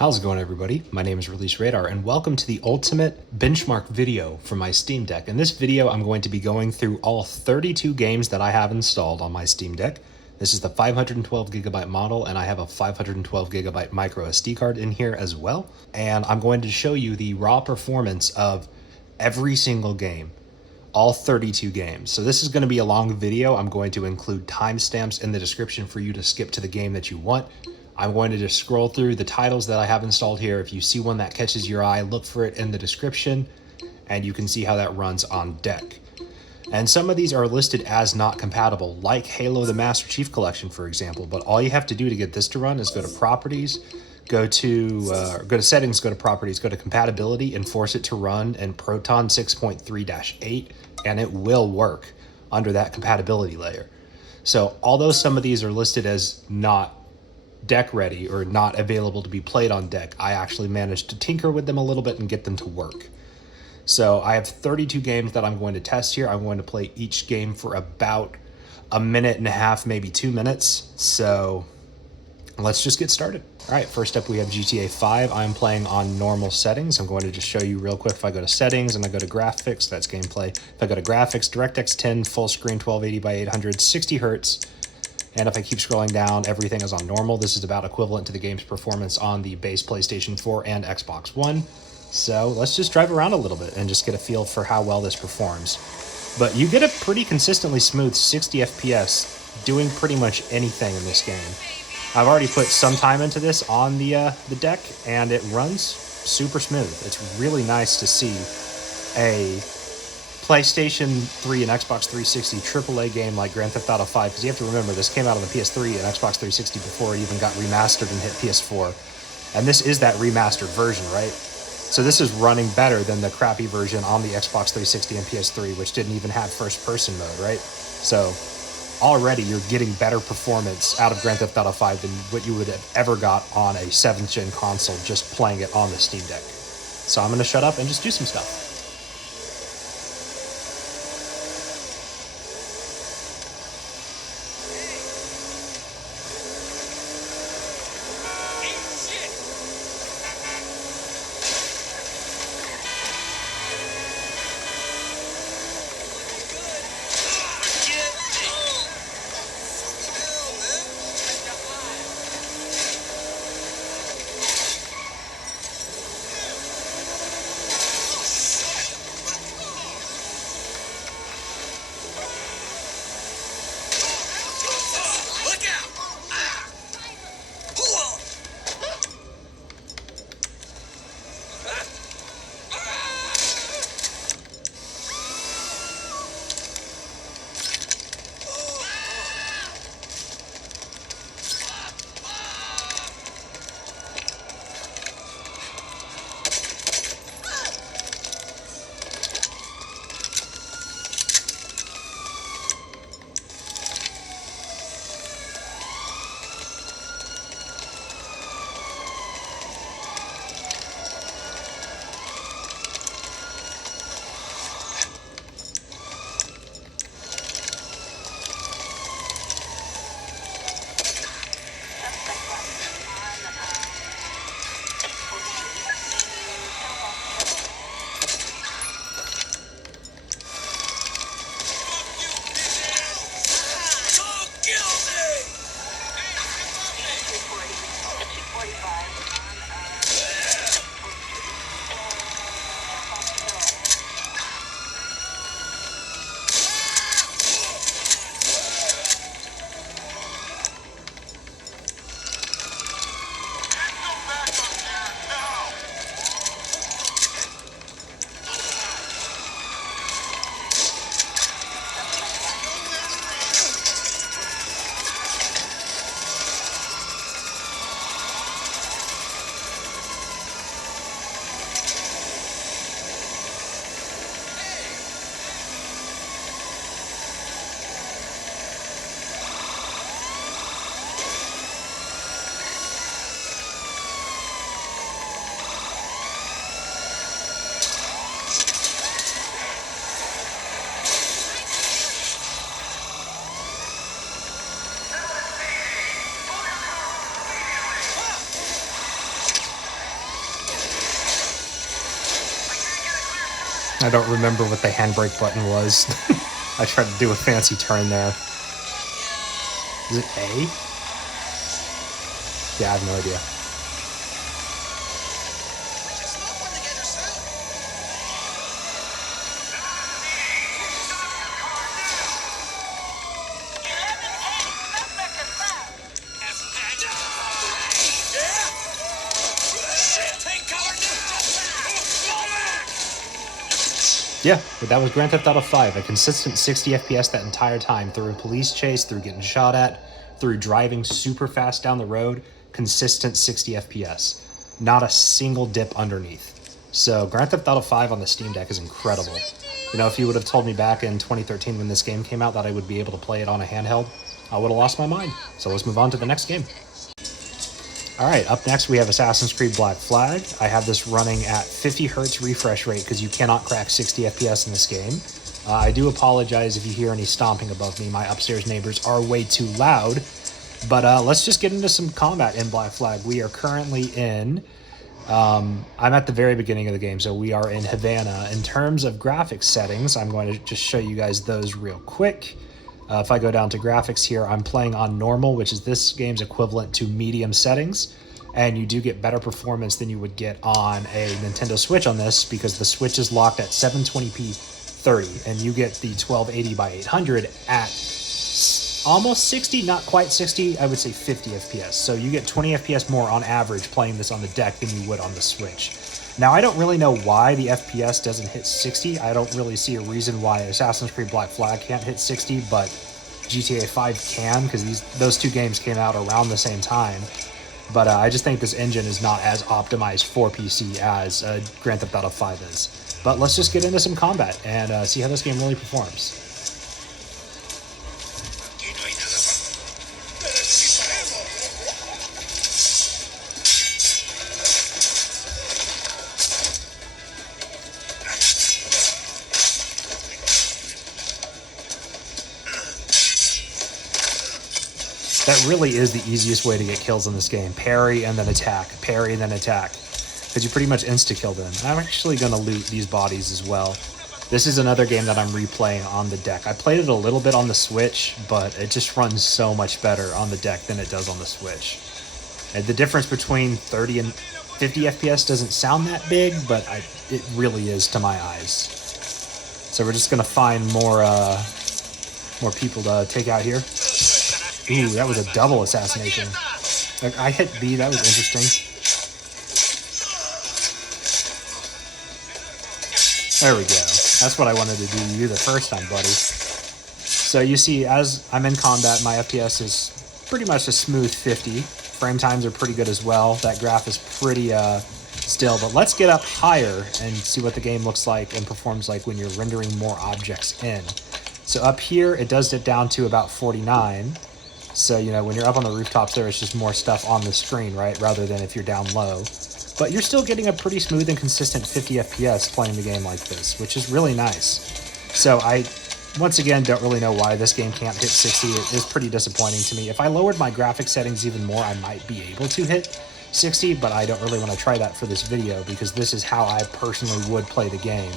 How's it going, everybody? My name is Release Radar, and welcome to the ultimate benchmark video for my Steam Deck. In this video, I'm going to be going through all 32 games that I have installed on my Steam Deck. This is the 512 gigabyte model, and I have a 512 gigabyte micro SD card in here as well. And I'm going to show you the raw performance of every single game, all 32 games. So this is going to be a long video. I'm going to include timestamps in the description for you to skip to the game that you want. I'm going to just scroll through the titles that I have installed here. If you see one that catches your eye, look for it in the description, and you can see how that runs on deck. And some of these are listed as not compatible, like Halo the Master Chief Collection, for example. But all you have to do to get this to run is go to Properties, go to Settings, go to Properties, go to Compatibility, and force it to run in Proton 6.3-8, and it will work under that compatibility layer. So although some of these are listed as not deck ready or not available to be played on deck, I actually managed to tinker with them a little bit and get them to work. So I have 32 games that I'm going to test here. I'm going to play each game for about a minute and a half, maybe 2 minutes. So let's just get started. All right, first up we have GTA 5. I'm playing on normal settings. I'm going to just show you real quick. If I go to settings and I go to graphics, that's gameplay. If I go to graphics, DirectX 10, full screen, 1280 by 800, 60 hertz. And if I keep scrolling down, everything is on normal. This is about equivalent to the game's performance on the base PlayStation 4 and Xbox One. So let's just drive around a little bit and just get a feel for how well this performs. But you get a pretty consistently smooth 60 FPS doing pretty much anything in this game. I've already put some time into this on the deck, and it runs super smooth. It's really nice to see a PlayStation 3 and Xbox 360 AAA game like Grand Theft Auto 5, because you have to remember this came out on the PS3 and Xbox 360 before it even got remastered and hit PS4. And this is that remastered version, right? So this is running better than the crappy version on the Xbox 360 and PS3, which didn't even have first-person mode, right? So already you're getting better performance out of Grand Theft Auto 5 than what you would have ever got on a 7th-gen console just playing it on the Steam Deck. So I'm going to shut up and just do some stuff. I don't remember what the handbrake button was. I tried to do a fancy turn there. Is it A? Yeah, I have no idea. Yeah, but that was Grand Theft Auto 5, a consistent 60 FPS that entire time, through a police chase, through getting shot at, through driving super fast down the road, consistent 60 FPS. Not a single dip underneath. So Grand Theft Auto 5 on the Steam Deck is incredible. You know, if you would have told me back in 2013 when this game came out that I would be able to play it on a handheld, I would have lost my mind. So let's move on to the next game. Alright, up next we have Assassin's Creed Black Flag. I have this running at 50 Hz refresh rate because you cannot crack 60 FPS in this game. I do apologize if you hear any stomping above me. My upstairs neighbors are way too loud. But let's just get into some combat in Black Flag. We are currently in... I'm at the very beginning of the game, so we are in Havana. In terms of graphics settings, I'm going to just show you guys those real quick. If I go down to graphics here, I'm playing on normal, which is this game's equivalent to medium settings. And you do get better performance than you would get on a Nintendo Switch on this, because the Switch is locked at 720p 30, and you get the 1280 by 800 at almost 60, not quite 60, I would say 50 FPS. So you get 20 FPS more on average playing this on the deck than you would on the Switch. Now, I don't really know why the FPS doesn't hit 60. I don't really see a reason why Assassin's Creed Black Flag can't hit 60, but GTA 5 can, because those two games came out around the same time. But I just think this engine is not as optimized for PC as Grand Theft Auto 5 is. But let's just get into some combat and see how this game really performs. That really is the easiest way to get kills in this game. Parry and then attack. Parry and then attack. Because you pretty much insta-kill them. And I'm actually going to loot these bodies as well. This is another game that I'm replaying on the deck. I played it a little bit on the Switch, but it just runs so much better on the deck than it does on the Switch. And the difference between 30 and 50 FPS doesn't sound that big, but it really is to my eyes. So we're just going to find more people to take out here. Ooh, that was a double assassination. I hit B, that was interesting. There we go. That's what I wanted to do to you the first time, buddy. So you see, as I'm in combat, my FPS is pretty much a smooth 50. Frame times are pretty good as well. That graph is pretty still, but let's get up higher and see what the game looks like and performs like when you're rendering more objects in. So up here, it does dip down to about 49. So, you know, when you're up on the rooftops there, it's just more stuff on the screen, right? Rather than if you're down low. But you're still getting a pretty smooth and consistent 50 FPS playing the game like this, which is really nice. So I, once again, don't really know why this game can't hit 60. It is pretty disappointing to me. If I lowered my graphics settings even more, I might be able to hit 60, but I don't really want to try that for this video because this is how I personally would play the game.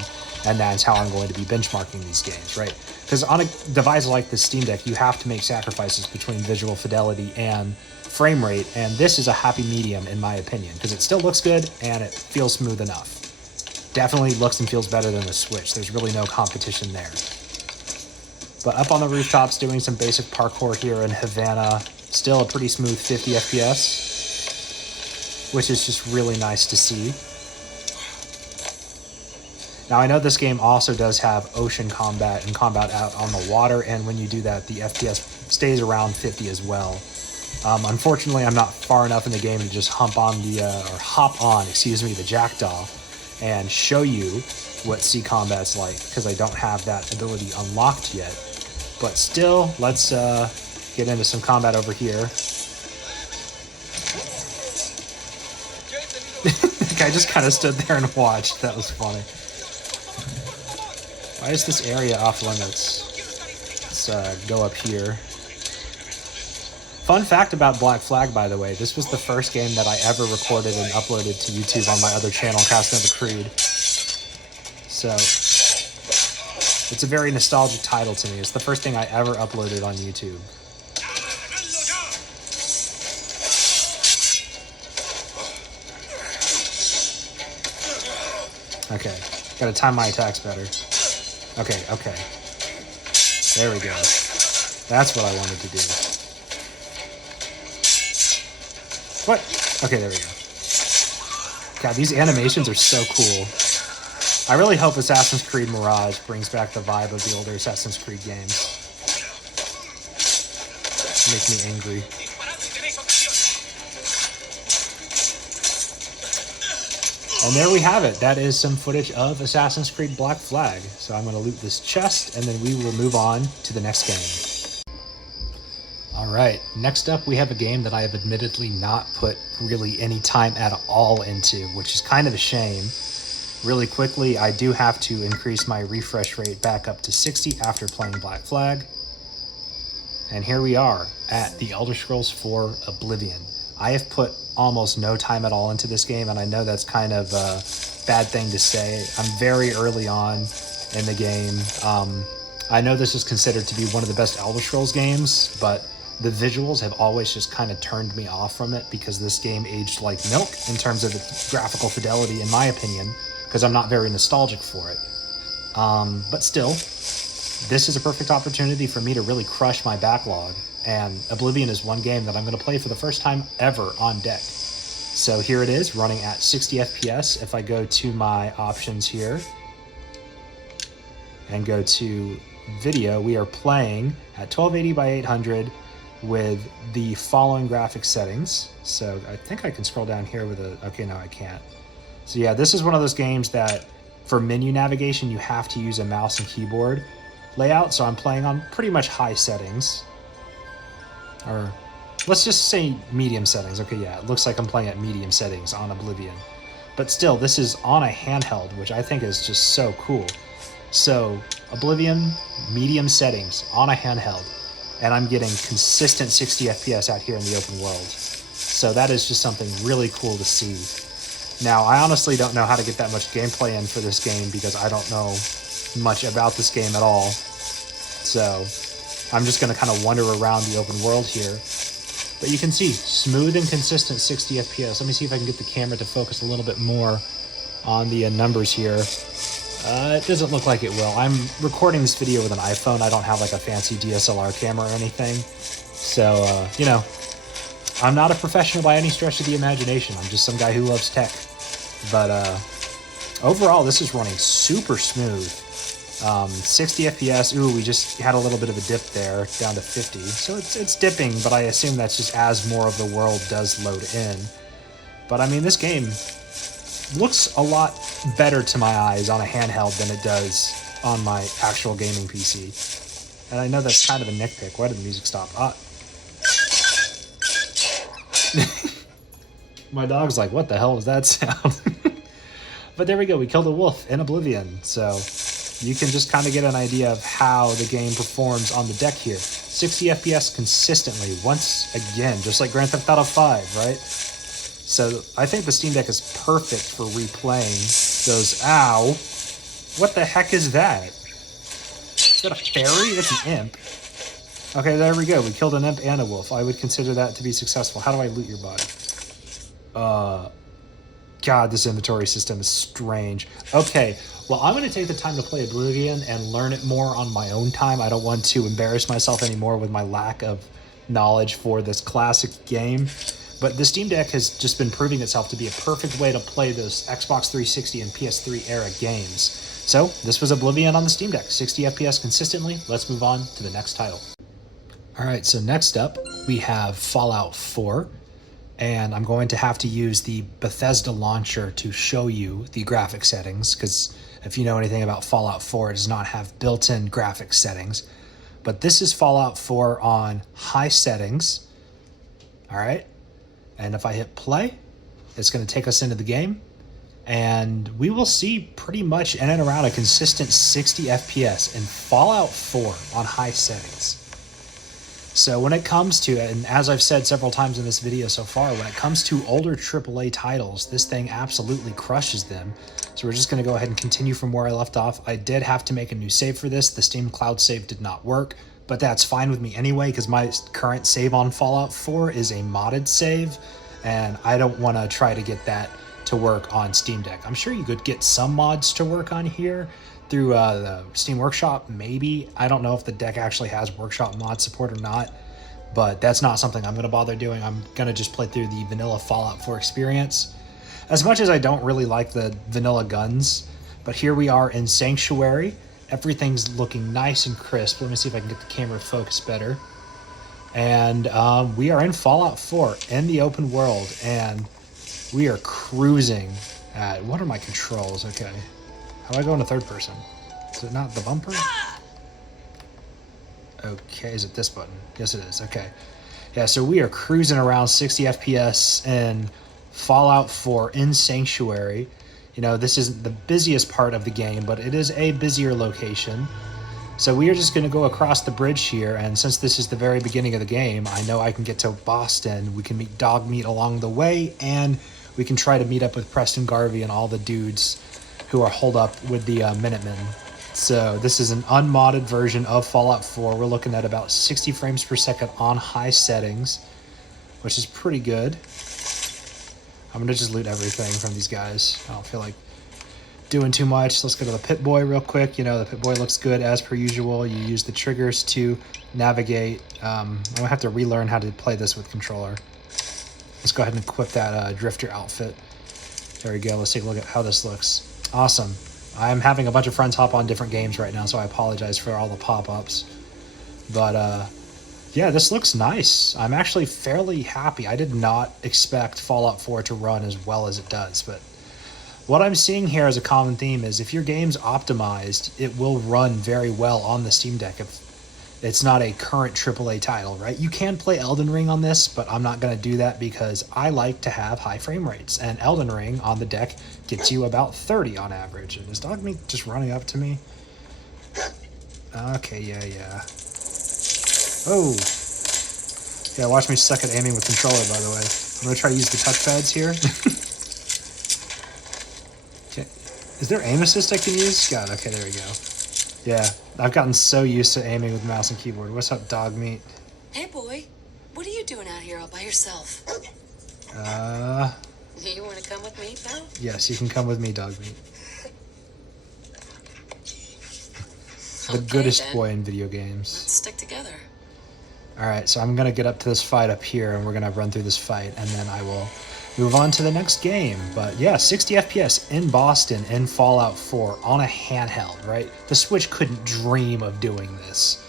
And that's how I'm going to be benchmarking these games, right? Because on a device like the Steam Deck, you have to make sacrifices between visual fidelity and frame rate, and this is a happy medium in my opinion, because it still looks good and it feels smooth enough. Definitely looks and feels better than the Switch. There's really no competition there. But up on the rooftops doing some basic parkour here in Havana, still a pretty smooth 50 FPS, which is just really nice to see. Now, I know this game also does have ocean combat and combat out on the water, and when you do that, the FPS stays around 50 as well. Unfortunately, I'm not far enough in the game to just hop on the jackdaw and show you what sea combat's like, because I don't have that ability unlocked yet. But still, let's get into some combat over here. The guy just kind of stood there and watched. That was funny. Why is this area off limits? Let's go up here. Fun fact about Black Flag, by the way, this was the first game that I ever recorded and uploaded to YouTube on my other channel, Casting of the Creed. So, It's a very nostalgic title to me. It's the first thing I ever uploaded on YouTube. Okay, gotta time my attacks better. Okay. There we go. That's what I wanted to do. What? Okay, there we go. God, these animations are so cool. I really hope Assassin's Creed Mirage brings back the vibe of the older Assassin's Creed games. It makes me angry. And there we have it. That is some footage of Assassin's Creed Black Flag. So I'm going to loot this chest, and then we will move on to the next game. Alright, next up we have a game that I have admittedly not put really any time at all into, which is kind of a shame. Really quickly, I do have to increase my refresh rate back up to 60 after playing Black Flag. And here we are at the Elder Scrolls IV Oblivion. I have put almost no time at all into this game, and I know that's kind of a bad thing to say. I'm very early on in the game. I know this is considered to be one of the best Elder Scrolls games, but the visuals have always just kind of turned me off from it because this game aged like milk in terms of its graphical fidelity, in my opinion, because I'm not very nostalgic for it. But still, this is a perfect opportunity for me to really crush my backlog, and Oblivion is one game that I'm going to play for the first time ever on deck. So here it is, running at 60 FPS. If I go to my options here and go to video, we are playing at 1280 by 800 with the following graphic settings. So I think I can scroll down here with a... Okay, no, I can't. So yeah, this is one of those games that for menu navigation, you have to use a mouse and keyboard layout. So I'm playing on pretty much high settings. Or let's just say medium settings. Okay, yeah, it looks like I'm playing at medium settings on Oblivion. But still, this is on a handheld, which I think is just so cool. So Oblivion, medium settings on a handheld, and I'm getting consistent 60 FPS out here in the open world. So that is just something really cool to see. Now, I honestly don't know how to get that much gameplay in for this game because I don't know much about this game at all. So I'm just going to kind of wander around the open world here. But you can see, smooth and consistent 60 FPS. Let me see if I can get the camera to focus a little bit more on the numbers here. It doesn't look like it will. I'm recording this video with an iPhone. I don't have like a fancy DSLR camera or anything. So, you know, I'm not a professional by any stretch of the imagination. I'm just some guy who loves tech. But overall, this is running super smooth. 60 FPS. Ooh, we just had a little bit of a dip there, down to 50. So it's dipping, but I assume that's just as more of the world does load in. But I mean, this game looks a lot better to my eyes on a handheld than it does on my actual gaming PC. And I know that's kind of a nitpick. Why did the music stop? My dog's like, what the hell was that sound? But there we go. We killed a wolf in Oblivion. So you can just kind of get an idea of how the game performs on the deck here. 60 FPS consistently, once again, just like Grand Theft Auto 5, right? So I think the Steam Deck is perfect for replaying those... Ow! What the heck is that? Is that a fairy? It's an imp. Okay, there we go. We killed an imp and a wolf. I would consider that to be successful. How do I loot your body? God, this inventory system is strange. Okay, well, I'm going to take the time to play Oblivion and learn it more on my own time. I don't want to embarrass myself anymore with my lack of knowledge for this classic game. But the Steam Deck has just been proving itself to be a perfect way to play those Xbox 360 and PS3 era games. So this was Oblivion on the Steam Deck, 60 FPS consistently. Let's move on to the next title. All right, so next up we have Fallout 4. And I'm going to have to use the Bethesda launcher to show you the graphic settings, because if you know anything about Fallout 4, it does not have built-in graphic settings. But this is Fallout 4 on high settings. All right. And if I hit play, it's going to take us into the game. And we will see pretty much in and around a consistent 60 FPS in Fallout 4 on high settings. So when it comes to it, and as I've said several times in this video so far, when it comes to older AAA titles, this thing absolutely crushes them. So we're just going to go ahead and continue from where I left off. I did have to make a new save for this. The Steam Cloud save did not work, but that's fine with me anyway, because my current save on Fallout 4 is a modded save, and I don't want to try to get that to work on Steam Deck. I'm sure you could get some mods to work on here through the Steam Workshop, maybe. I don't know if the deck actually has Workshop mod support or not, but that's not something I'm going to bother doing. I'm going to just play through the vanilla Fallout 4 experience. As much as I don't really like the vanilla guns, but here we are in Sanctuary. Everything's looking nice and crisp. Let me see if I can get the camera focused better. And we are in Fallout 4 in the open world, and we are cruising at, what are my controls? Okay. How do I go into third person? Is it not the bumper? Okay, is it this button? Yes, it is. Okay. Yeah, so we are cruising around 60 FPS in Fallout 4 in Sanctuary. You know, this isn't the busiest part of the game, but it is a busier location. So we are just going to go across the bridge here, and since this is the very beginning of the game, I know I can get to Boston. We can meet Dogmeat along the way, and we can try to meet up with Preston Garvey and all the dudes who are holed up with the Minutemen. So this is an unmodded version of Fallout 4. We're looking at about 60 frames per second on high settings, which is pretty good. I'm going to just loot everything from these guys. I don't feel like doing too much. Let's go to the Pit-Boy real quick. You know, the Pit-Boy looks good as per usual. You use the triggers to navigate. I'm going to have to relearn how to play this with controller. Let's go ahead and equip that Drifter outfit. There we go. Let's take a look at how this looks. Awesome. I'm having a bunch of friends hop on different games right now, so I apologize for all the pop-ups. But, yeah, this looks nice. I'm actually fairly happy. I did not expect Fallout 4 to run as well as it does, but what I'm seeing here as a common theme is if your game's optimized, it will run very well on the Steam Deck if it's not a current AAA title, right? You can play Elden Ring on this, but I'm not going to do that because I like to have high frame rates, and Elden Ring on the deck gets you about 30 on average. And is Dogmeat just running up to me? Okay, yeah. Oh! Yeah, watch me suck at aiming with controller, by the way. I'm going to try to use the touchpads here. Okay. Is there aim assist I can use? God, okay, there we go. Yeah, I've gotten so used to aiming with mouse and keyboard. What's up, Dogmeat? Hey, boy. What are you doing out here all by yourself? You want to come with me, pal? Yes, you can come with me, Dogmeat. The goodest boy in video games. Let's stick together. Alright, so I'm going to get up to this fight up here, and we're going to run through this fight, and then I will move on to the next game. But yeah, 60 FPS in Boston in Fallout 4 on a handheld, right? The Switch couldn't dream of doing this.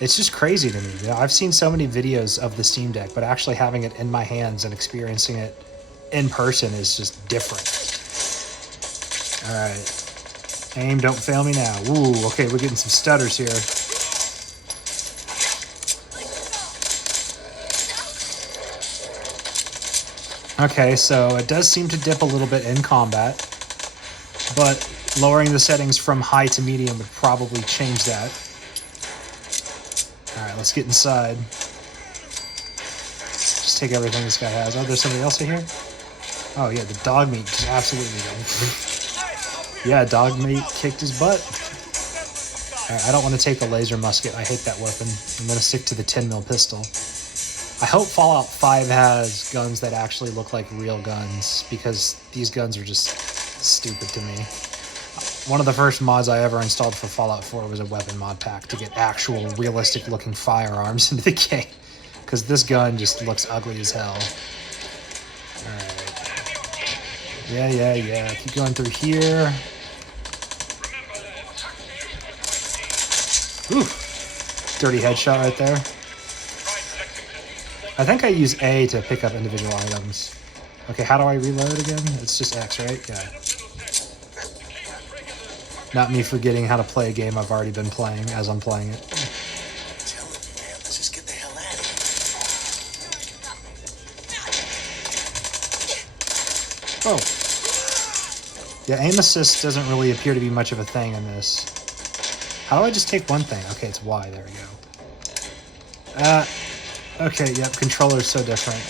It's just crazy to me. You know, I've seen so many videos of the Steam Deck, but actually having it in my hands and experiencing it in person is just different. Alright. Aim, don't fail me now. Ooh, okay, we're getting some stutters here. Okay, so it does seem to dip a little bit in combat, but lowering the settings from high to medium would probably change that. Alright, let's get inside. Just take everything this guy has. Oh, there's somebody else in here? Oh yeah, the Dogmeat just absolutely... Yeah, Dogmeat kicked his butt. Alright, I don't want to take the laser musket. I hate that weapon. I'm going to stick to the 10mm pistol. I hope Fallout 5 has guns that actually look like real guns, because these guns are just stupid to me. One of the first mods I ever installed for Fallout 4 was a weapon mod pack to get actual realistic looking firearms into the game, because this gun just looks ugly as hell. Alright. Yeah. Keep going through here. Ooh. Dirty headshot right there. I think I use A to pick up individual items. Okay, how do I reload again? It's just X, right? Yeah. Not me forgetting how to play a game I've already been playing as I'm playing it. Let's just get the hell out of Oh. Yeah, aim assist doesn't really appear to be much of a thing in this. How do I just take one thing? Okay, it's Y. There we go. Okay, yep, controller's so different.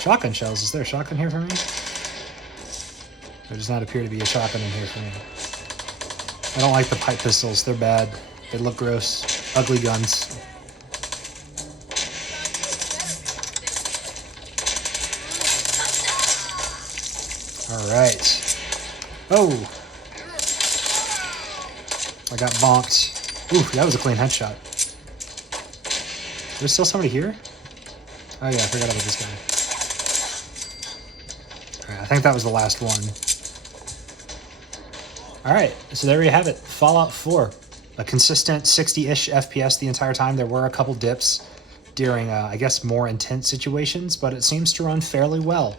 Shotgun shells, is there a shotgun here for me? There does not appear to be a shotgun in here for me. I don't like the pipe pistols, they're bad. They look gross. Ugly guns. Alright. Oh! I got bonked. Ooh, that was a clean headshot. There's still somebody here? Oh yeah, I forgot about this guy. Alright, I think that was the last one. Alright, so there you have it. Fallout 4. A consistent 60-ish FPS the entire time. There were a couple dips during, I guess, more intense situations, but it seems to run fairly well.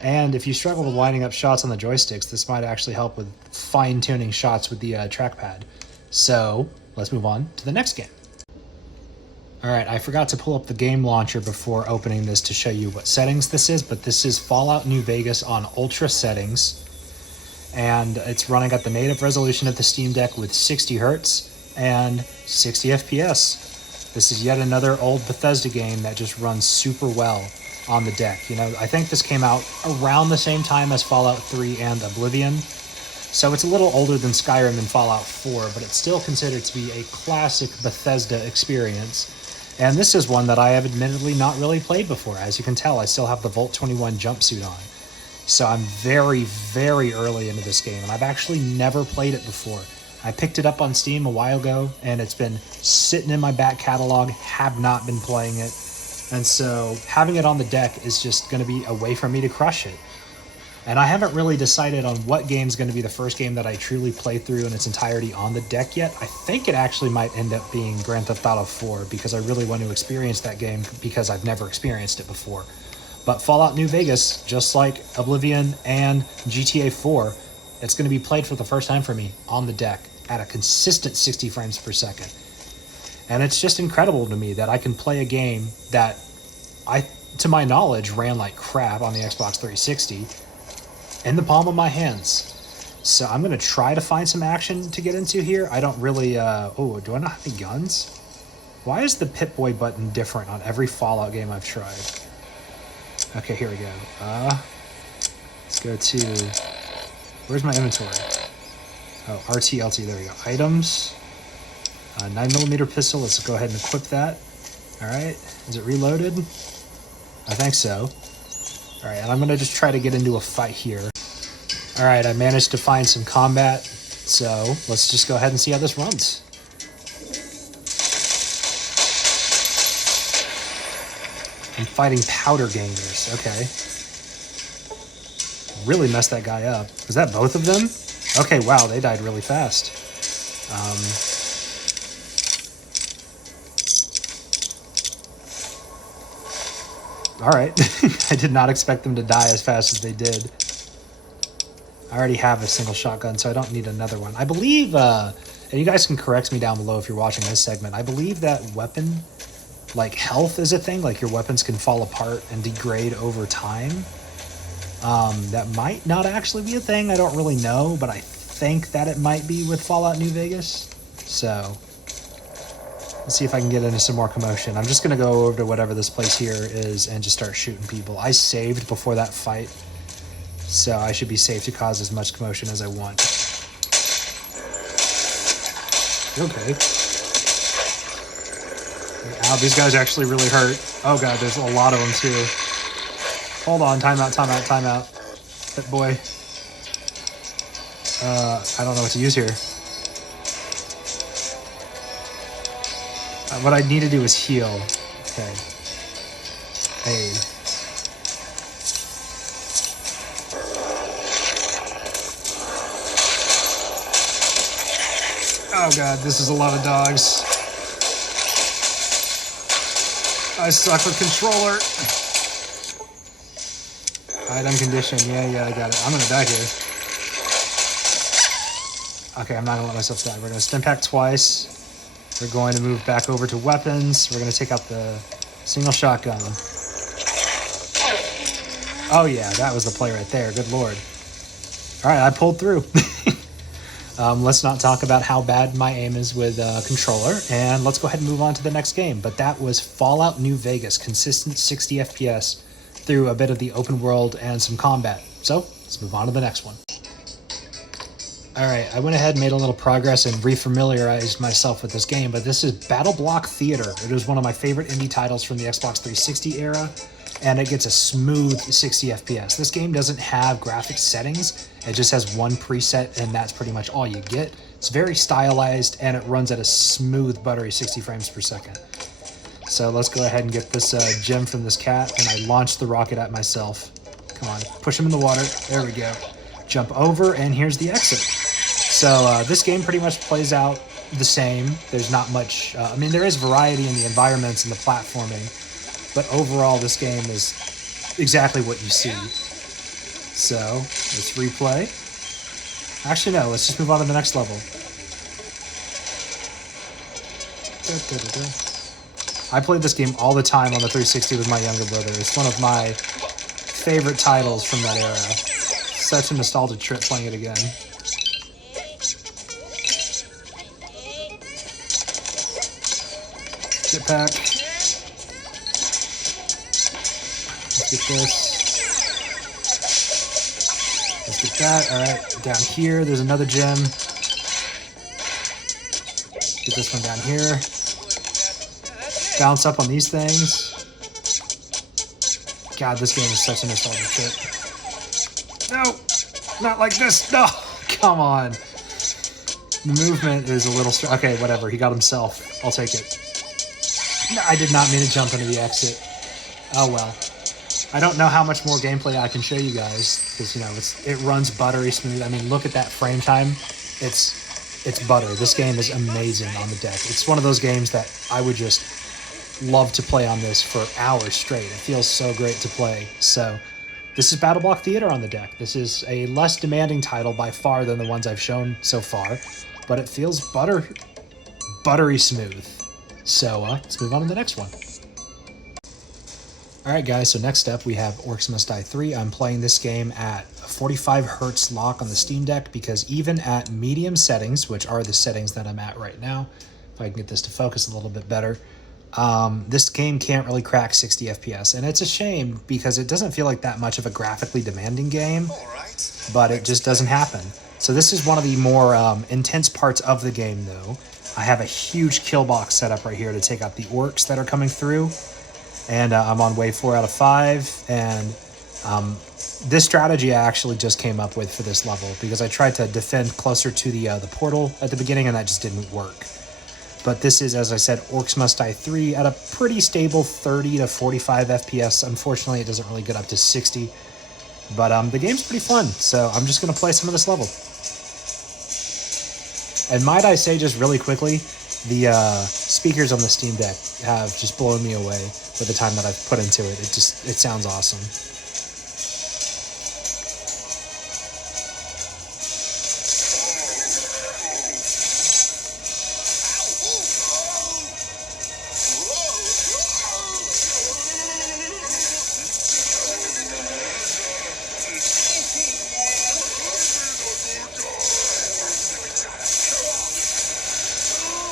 And if you struggle with lining up shots on the joysticks, this might actually help with fine-tuning shots with the trackpad. So, let's move on to the next game. Alright, I forgot to pull up the game launcher before opening this to show you what settings this is, but this is Fallout New Vegas on Ultra settings. And it's running at the native resolution of the Steam Deck with 60 Hz and 60 FPS. This is yet another old Bethesda game that just runs super well on the deck. You know, I think this came out around the same time as Fallout 3 and Oblivion. So it's a little older than Skyrim and Fallout 4, but it's still considered to be a classic Bethesda experience. And this is one that I have admittedly not really played before. As you can tell, I still have the Vault 21 jumpsuit on. So I'm very, very early into this game, and I've actually never played it before. I picked it up on Steam a while ago, and it's been sitting in my back catalog, have not been playing it. And so having it on the deck is just going to be a way for me to crush it. And I haven't really decided on what game's going to be the first game that I truly play through in its entirety on the deck yet. I think it actually might end up being Grand Theft Auto 4 because I really want to experience that game because I've never experienced it before. But Fallout New Vegas, just like Oblivion and GTA 4, it's going to be played for the first time for me on the deck at a consistent 60 frames per second. And it's just incredible to me that I can play a game that to my knowledge, ran like crap on the Xbox 360 in the palm of my hands. So I'm going to try to find some action to get into here. I don't really... do I not have any guns? Why is the Pip-Boy button different on every Fallout game I've tried? Okay, here we go. Let's go to... Where's my inventory? Oh, RT, LT, there we go. Items. 9mm pistol, let's go ahead and equip that. Alright, is it reloaded? I think so. Alright, and I'm going to just try to get into a fight here. Alright, I managed to find some combat, so let's just go ahead and see how this runs. I'm fighting powder gangers, okay. Really messed that guy up. Was that both of them? Okay, wow, they died really fast. Alright, I did not expect them to die as fast as they did. I already have a single shotgun, so I don't need another one. I believe, and you guys can correct me down below if you're watching this segment, I believe that weapon, like health is a thing, like your weapons can fall apart and degrade over time. That might not actually be a thing, I don't really know, but I think that it might be with Fallout New Vegas. So, let's see if I can get into some more commotion. I'm just going to go over to whatever this place here is and just start shooting people. I saved before that fight, so I should be safe to cause as much commotion as I want. Okay. Ow, these guys actually really hurt. Oh god, there's a lot of them too. Hold on, time out. Hit boy. I don't know what to use here. What I need to do is heal. Okay. Hey. Oh god, this is a lot of dogs. I suck with controller. Item condition, yeah, I got it. I'm gonna die here. Okay, I'm not gonna let myself die. We're gonna stim pack twice. We're going to move back over to weapons. We're gonna take out the single shotgun. Oh yeah, that was the play right there, good lord. Alright, I pulled through. Let's not talk about how bad my aim is with controller, and let's go ahead and move on to the next game. But that was Fallout New Vegas, consistent 60 FPS through a bit of the open world and some combat. So let's move on to the next one. Alright, I went ahead and made a little progress and refamiliarized myself with this game, but this is BattleBlcok Theater. It is one of my favorite indie titles from the Xbox 360 era, and it gets a smooth 60 FPS. This game doesn't have graphics settings, it just has one preset, and that's pretty much all you get. It's very stylized, and it runs at a smooth, buttery 60 frames per second. So let's go ahead and get this gem from this cat, and I launch the rocket at myself. Come on, push him in the water. There we go. Jump over, and here's the exit. So this game pretty much plays out the same. There's not much, I mean, there is variety in the environments and the platforming, but overall this game is exactly what you see. So let's replay. Actually, no, let's just move on to the next level. I played this game all the time on the 360 with my younger brother. It's one of my favorite titles from that era. Such a nostalgic trip playing it again. Jetpack. Let's get this. Let's get that. Alright, down here, there's another gem. Get this one down here. Bounce up on these things. God, this game is such a nostalgic trip. No! Not like this! No! Come on. The movement is a little... Okay, whatever. He got himself. I'll take it. No, I did not mean to jump into the exit. Oh well. I don't know how much more gameplay I can show you guys, because, you know, it runs buttery smooth. I mean, look at that frame time. It's butter. This game is amazing on the deck. It's one of those games that I would just love to play on this for hours straight. It feels so great to play. So this is BattleBlcok Theater on the deck. This is a less demanding title by far than the ones I've shown so far, but it feels buttery smooth. So let's move on to the next one. Alright guys, so next up we have Orcs Must Die 3. I'm playing this game at a 45 Hz lock on the Steam Deck because even at medium settings, which are the settings that I'm at right now, if I can get this to focus a little bit better, this game can't really crack 60 FPS. And it's a shame because it doesn't feel like that much of a graphically demanding game, but it just doesn't happen. So this is one of the more intense parts of the game though. I have a huge kill box set up right here to take out the orcs that are coming through. And I'm on wave 4 out of 5. And this strategy I actually just came up with for this level because I tried to defend closer to the portal at the beginning and that just didn't work. But this is, as I said, Orcs Must Die 3 at a pretty stable 30 to 45 FPS. Unfortunately, it doesn't really get up to 60. But the game's pretty fun, so I'm just going to play some of this level. And might I say just really quickly, the speakers on the Steam Deck have just blown me away with the time that I've put into it. It sounds awesome.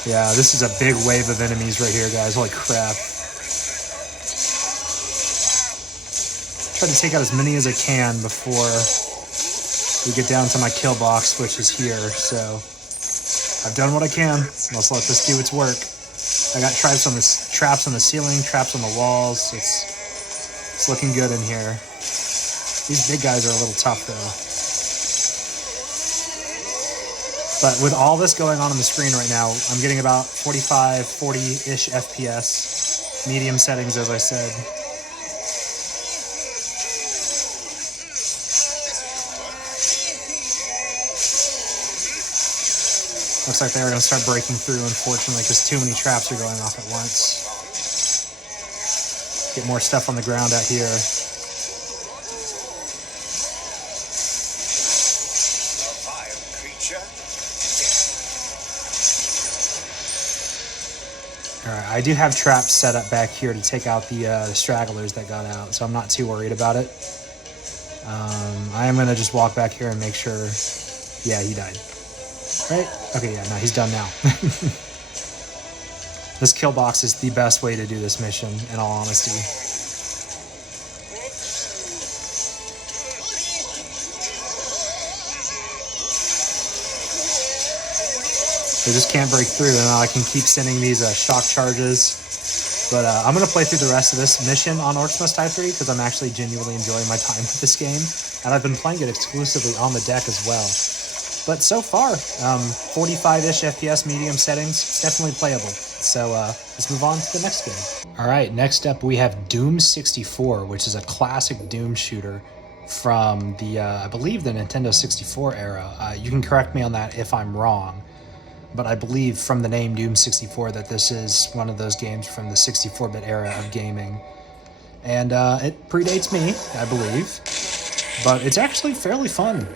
Yeah, this is a big wave of enemies right here, guys. Holy crap. Try to take out as many as I can before we get down to my kill box, which is here. So I've done what I can. Let's let this do its work. I got traps on the ceiling, traps on the walls. It's looking good in here. These big guys are a little tough, though. But with all this going on the screen right now, I'm getting about 45, 40-ish FPS. Medium settings, as I said. Looks like they're going to start breaking through, unfortunately, because too many traps are going off at once. Get more stuff on the ground out here. Alright, I do have traps set up back here to take out the stragglers that got out, so I'm not too worried about it. I am going to just walk back here and make sure... Yeah, he died. Right? Okay, yeah, no, he's done now. This kill box is the best way to do this mission, in all honesty. They just can't break through, and I can keep sending these shock charges. But I'm going to play through the rest of this mission on Orcs Must Die 3 because I'm actually genuinely enjoying my time with this game. And I've been playing it exclusively on the deck as well. But so far, 45-ish FPS medium settings, it's definitely playable. So let's move on to the next game. All right, next up we have Doom 64, which is a classic Doom shooter from the, I believe, the Nintendo 64 era. You can correct me on that if I'm wrong. But I believe from the name Doom 64 that this is one of those games from the 64-bit era of gaming. And it predates me, I believe. But it's actually fairly fun.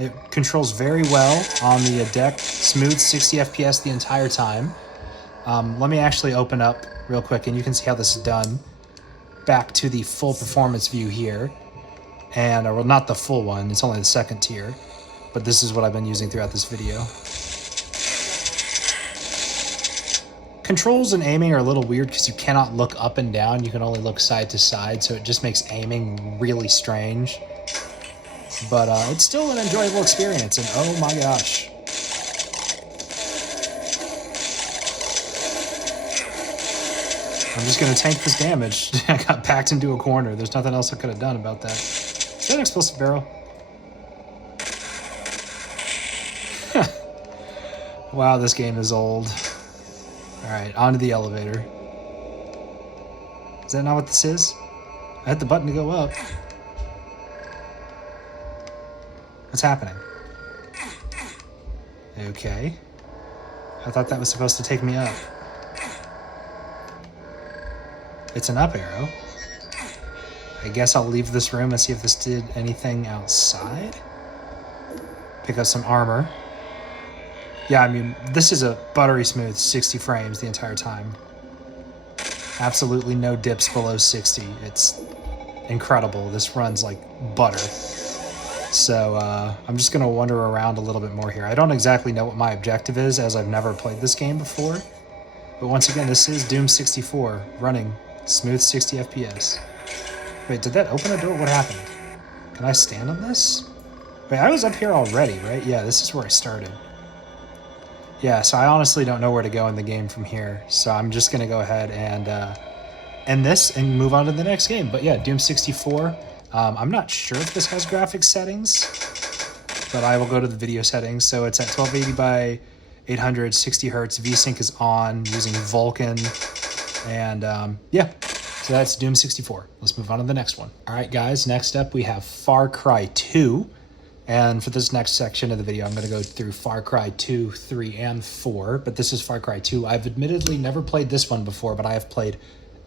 It controls very well on the deck, smooth 60 FPS the entire time. Let me actually open up real quick and you can see how this is done. Back to the full performance view here. And, well, not the full one, it's only the second tier. But this is what I've been using throughout this video. Controls and aiming are a little weird because you cannot look up and down. You can only look side to side, so it just makes aiming really strange. But it's still an enjoyable experience, and oh my gosh. I'm just going to tank this damage. I got backed into a corner. There's nothing else I could have done about that. Is that an explosive barrel? Wow, this game is old. Alright, onto the elevator. Is that not what this is? I hit the button to go up. What's happening? Okay. I thought that was supposed to take me up. It's an up arrow. I guess I'll leave this room and see if this did anything outside. Pick up some armor. Yeah, I mean, this is a buttery smooth 60 frames the entire time. Absolutely no dips below 60. It's incredible. This runs like butter. So I'm just going to wander around a little bit more here. I don't exactly know what my objective is, as I've never played this game before. But once again, this is Doom 64, running smooth 60 FPS. Wait, did that open a door? What happened? Can I stand on this? Wait, I was up here already, right? Yeah, this is where I started. Yeah, so I honestly don't know where to go in the game from here. So I'm just going to go ahead and end this and move on to the next game. But yeah, Doom 64. I'm not sure if this has graphics settings, but I will go to the video settings. So it's at 1280 by 800, 60 hertz. VSync is on, using Vulkan. And yeah, so that's Doom 64. Let's move on to the next one. All right, guys, next up we have Far Cry 2. And for this next section of the video, I'm going to go through Far Cry 2, 3, and 4. But this is Far Cry 2. I've admittedly never played this one before, but I have played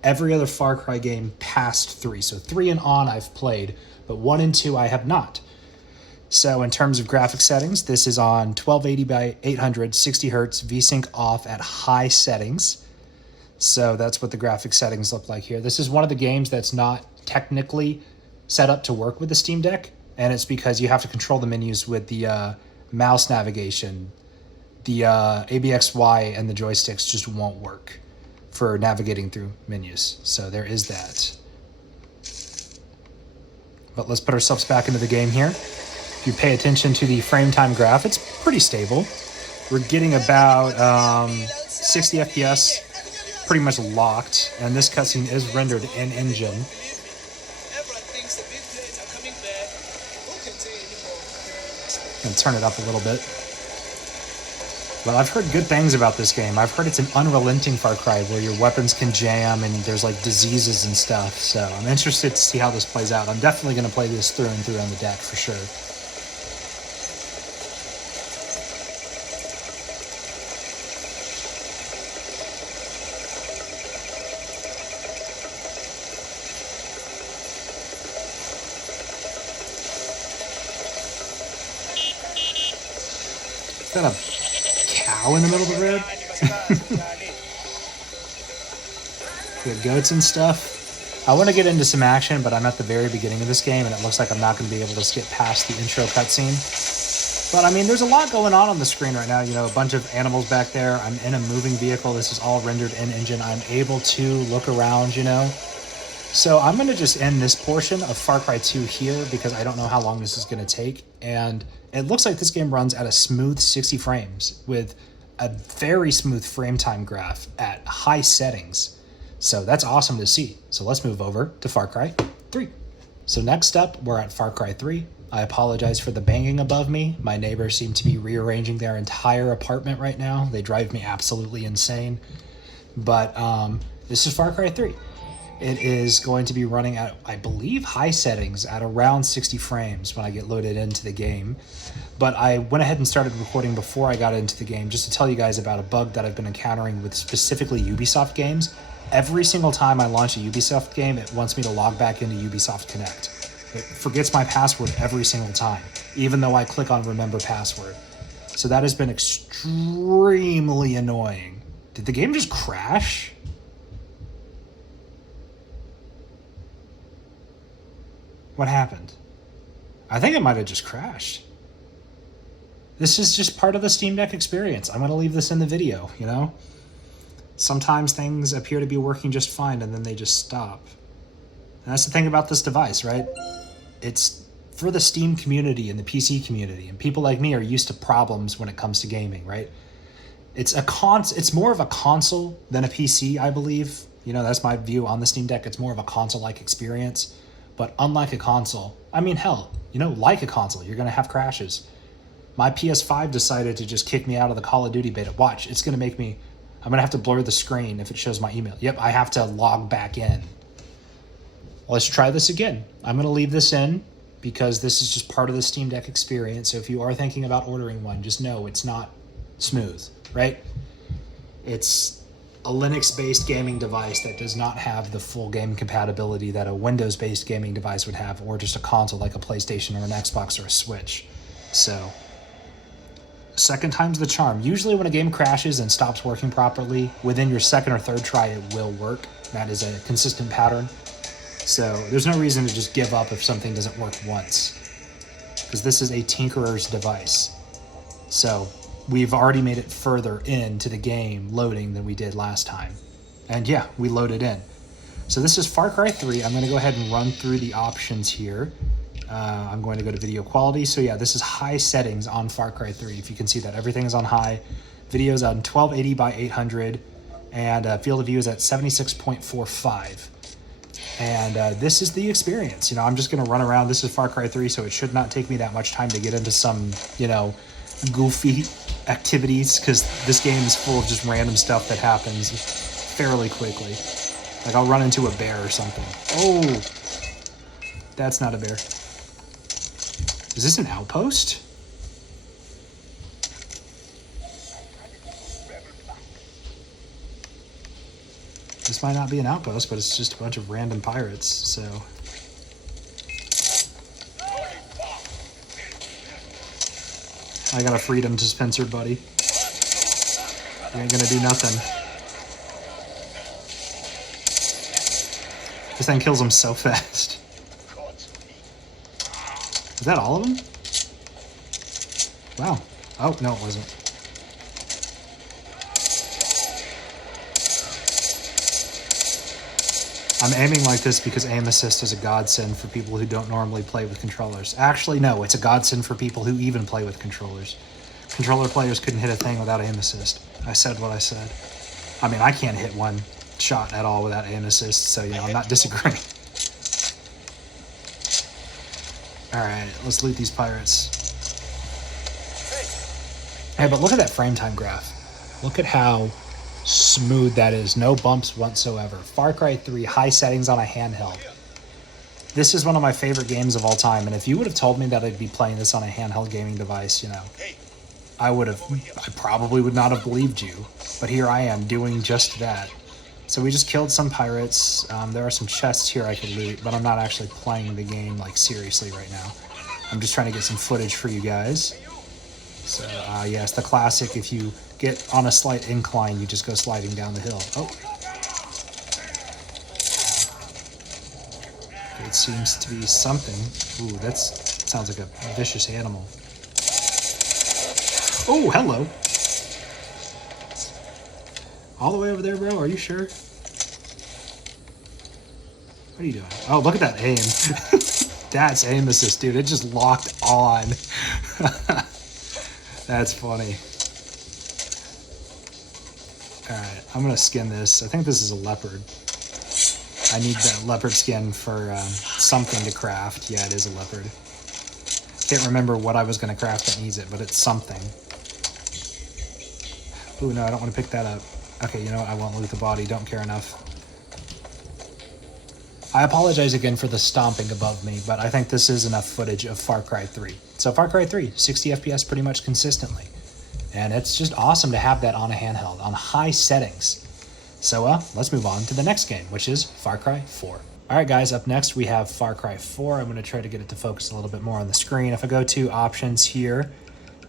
every other Far Cry game past 3. So 3 and on I've played, but 1 and 2 I have not. So in terms of graphic settings, this is on 1280 by 800, 60 hertz, VSync off at high settings. So that's what the graphic settings look like here. This is one of the games that's not technically set up to work with the Steam Deck. And it's because you have to control the menus with the mouse navigation. The ABXY and the joysticks just won't work for navigating through menus. So there is that. But let's put ourselves back into the game here. If you pay attention to the frame time graph, it's pretty stable. We're getting about 60 FPS, pretty much locked. And this cutscene is rendered in engine. And turn it up a little bit. But I've heard good things about this game. I've heard it's an unrelenting Far Cry where your weapons can jam and there's like diseases and stuff. So I'm interested to see how this plays out. I'm definitely going to play this through and through on the deck for sure. Is that a cow in the middle of the road? We have goats and stuff. I want to get into some action, but I'm at the very beginning of this game, and it looks like I'm not going to be able to skip past the intro cutscene. But I mean, there's a lot going on the screen right now. You know, a bunch of animals back there. I'm in a moving vehicle. This is all rendered in engine. I'm able to look around, you know. So I'm going to just end this portion of Far Cry 2 here because I don't know how long this is going to take. And it looks like this game runs at a smooth 60 frames with a very smooth frame time graph at high settings. So that's awesome to see. So let's move over to Far Cry 3. So next up, we're at Far Cry 3. I apologize for the banging above me. My neighbors seem to be rearranging their entire apartment right now. They drive me absolutely insane. But this is Far Cry 3. It is going to be running at, I believe, high settings at around 60 frames when I get loaded into the game. But I went ahead and started recording before I got into the game just to tell you guys about a bug that I've been encountering with specifically Ubisoft games. Every single time I launch a Ubisoft game, it wants me to log back into Ubisoft Connect. It forgets my password every single time, even though I click on Remember Password. So that has been extremely annoying. Did the game just crash? What happened? I think it might have just crashed. This is just part of the Steam Deck experience. I'm going to leave this in the video, you know? Sometimes things appear to be working just fine and then they just stop. And that's the thing about this device, right? It's for the Steam community and the PC community, and people like me are used to problems when it comes to gaming, right? It's more of a console than a PC, I believe. You know, that's my view on the Steam Deck. It's more of a console-like experience. But unlike a console, I mean, hell, you know, like a console, you're going to have crashes. My PS5 decided to just kick me out of the Call of Duty beta. Watch, it's going to make me, I'm going to have to blur the screen if it shows my email. Yep, I have to log back in. Let's try this again. I'm going to leave this in because this is just part of the Steam Deck experience. So if you are thinking about ordering one, just know it's not smooth, right? It's a Linux-based gaming device that does not have the full game compatibility that a Windows-based gaming device would have, or just a console like a PlayStation or an Xbox or a Switch. So, second time's the charm. Usually when a game crashes and stops working properly, within your second or third try it will work. That is a consistent pattern. So there's no reason to just give up if something doesn't work once, because this is a tinkerer's device. So we've already made it further into the game loading than we did last time. And yeah, we loaded in. So this is Far Cry 3. I'm going to go ahead and run through the options here. I'm going to go to video quality. So yeah, this is high settings on Far Cry 3. If you can see that, everything is on high. Video's on 1280 by 800. And field of view is at 76.45. And this is the experience. You know, I'm just going to run around. This is Far Cry 3, so it should not take me that much time to get into some, you know, goofy activities, because this game is full of just random stuff that happens fairly quickly. Like I'll run into a bear or something. Oh, that's not a bear. Is this an outpost? This might not be an outpost, but it's just a bunch of random pirates, so. I got a freedom dispenser, buddy. You ain't gonna do nothing. This thing kills them so fast. Is that all of them? Wow. Oh, no, it wasn't. I'm aiming like this because aim assist is a godsend for people who don't normally play with controllers. Actually, no, it's a godsend for people who even play with controllers. Controller players couldn't hit a thing without aim assist. I said what I said. I mean, I can't hit one shot at all without aim assist, so, you know, I'm not disagreeing. Alright, let's loot these pirates. Hey, but look at that frame time graph. Look at how smooth that is. No bumps whatsoever. Far Cry 3, high settings on a handheld. This is one of my favorite games of all time, and if you would have told me that I'd be playing this on a handheld gaming device, you know, I probably would not have believed you, but here I am doing just that. So we just killed some pirates. There are some chests here I could loot, but I'm not actually playing the game, like, seriously right now. I'm just trying to get some footage for you guys. So, yes, the classic, if you get on a slight incline, you just go sliding down the hill. Oh. It seems to be something. Ooh, that sounds like a vicious animal. Oh, hello. All the way over there, bro? Are you sure? What are you doing? Oh, look at that aim. That's aim assist, dude. It just locked on. That's funny. Alright, I'm going to skin this. I think this is a leopard. I need that leopard skin for something to craft. Yeah, it is a leopard. Can't remember what I was going to craft that needs it, but it's something. Ooh, no, I don't want to pick that up. Okay, you know what? I won't loot the body. Don't care enough. I apologize again for the stomping above me, but I think this is enough footage of Far Cry 3. So Far Cry 3, 60 FPS pretty much consistently. And it's just awesome to have that on a handheld, on high settings. So let's move on to the next game, which is Far Cry 4. Alright guys, up next we have Far Cry 4. I'm going to try to get it to focus a little bit more on the screen. If I go to options here,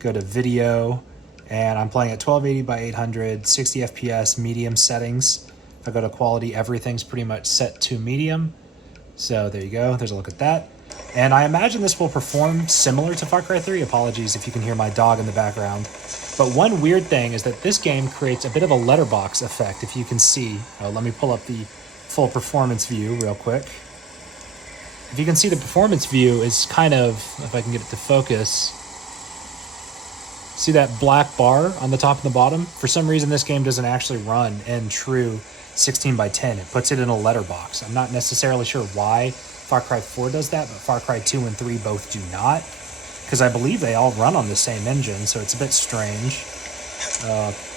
go to video, and I'm playing at 1280 by 800, 60 FPS, medium settings. If I go to quality, everything's pretty much set to medium. So there you go, there's a look at that. And I imagine this will perform similar to Far Cry 3. Apologies if you can hear my dog in the background. But one weird thing is that this game creates a bit of a letterbox effect, if you can see. Let me pull up the full performance view real quick. If you can see, the performance view is kind of, if I can get it to focus, see that black bar on the top and the bottom? For some reason, this game doesn't actually run in true 16 by 10. It puts it in a letterbox. I'm not necessarily sure why Far Cry 4 does that, but Far Cry 2 and 3 both do not, because I believe they all run on the same engine, so it's a bit strange.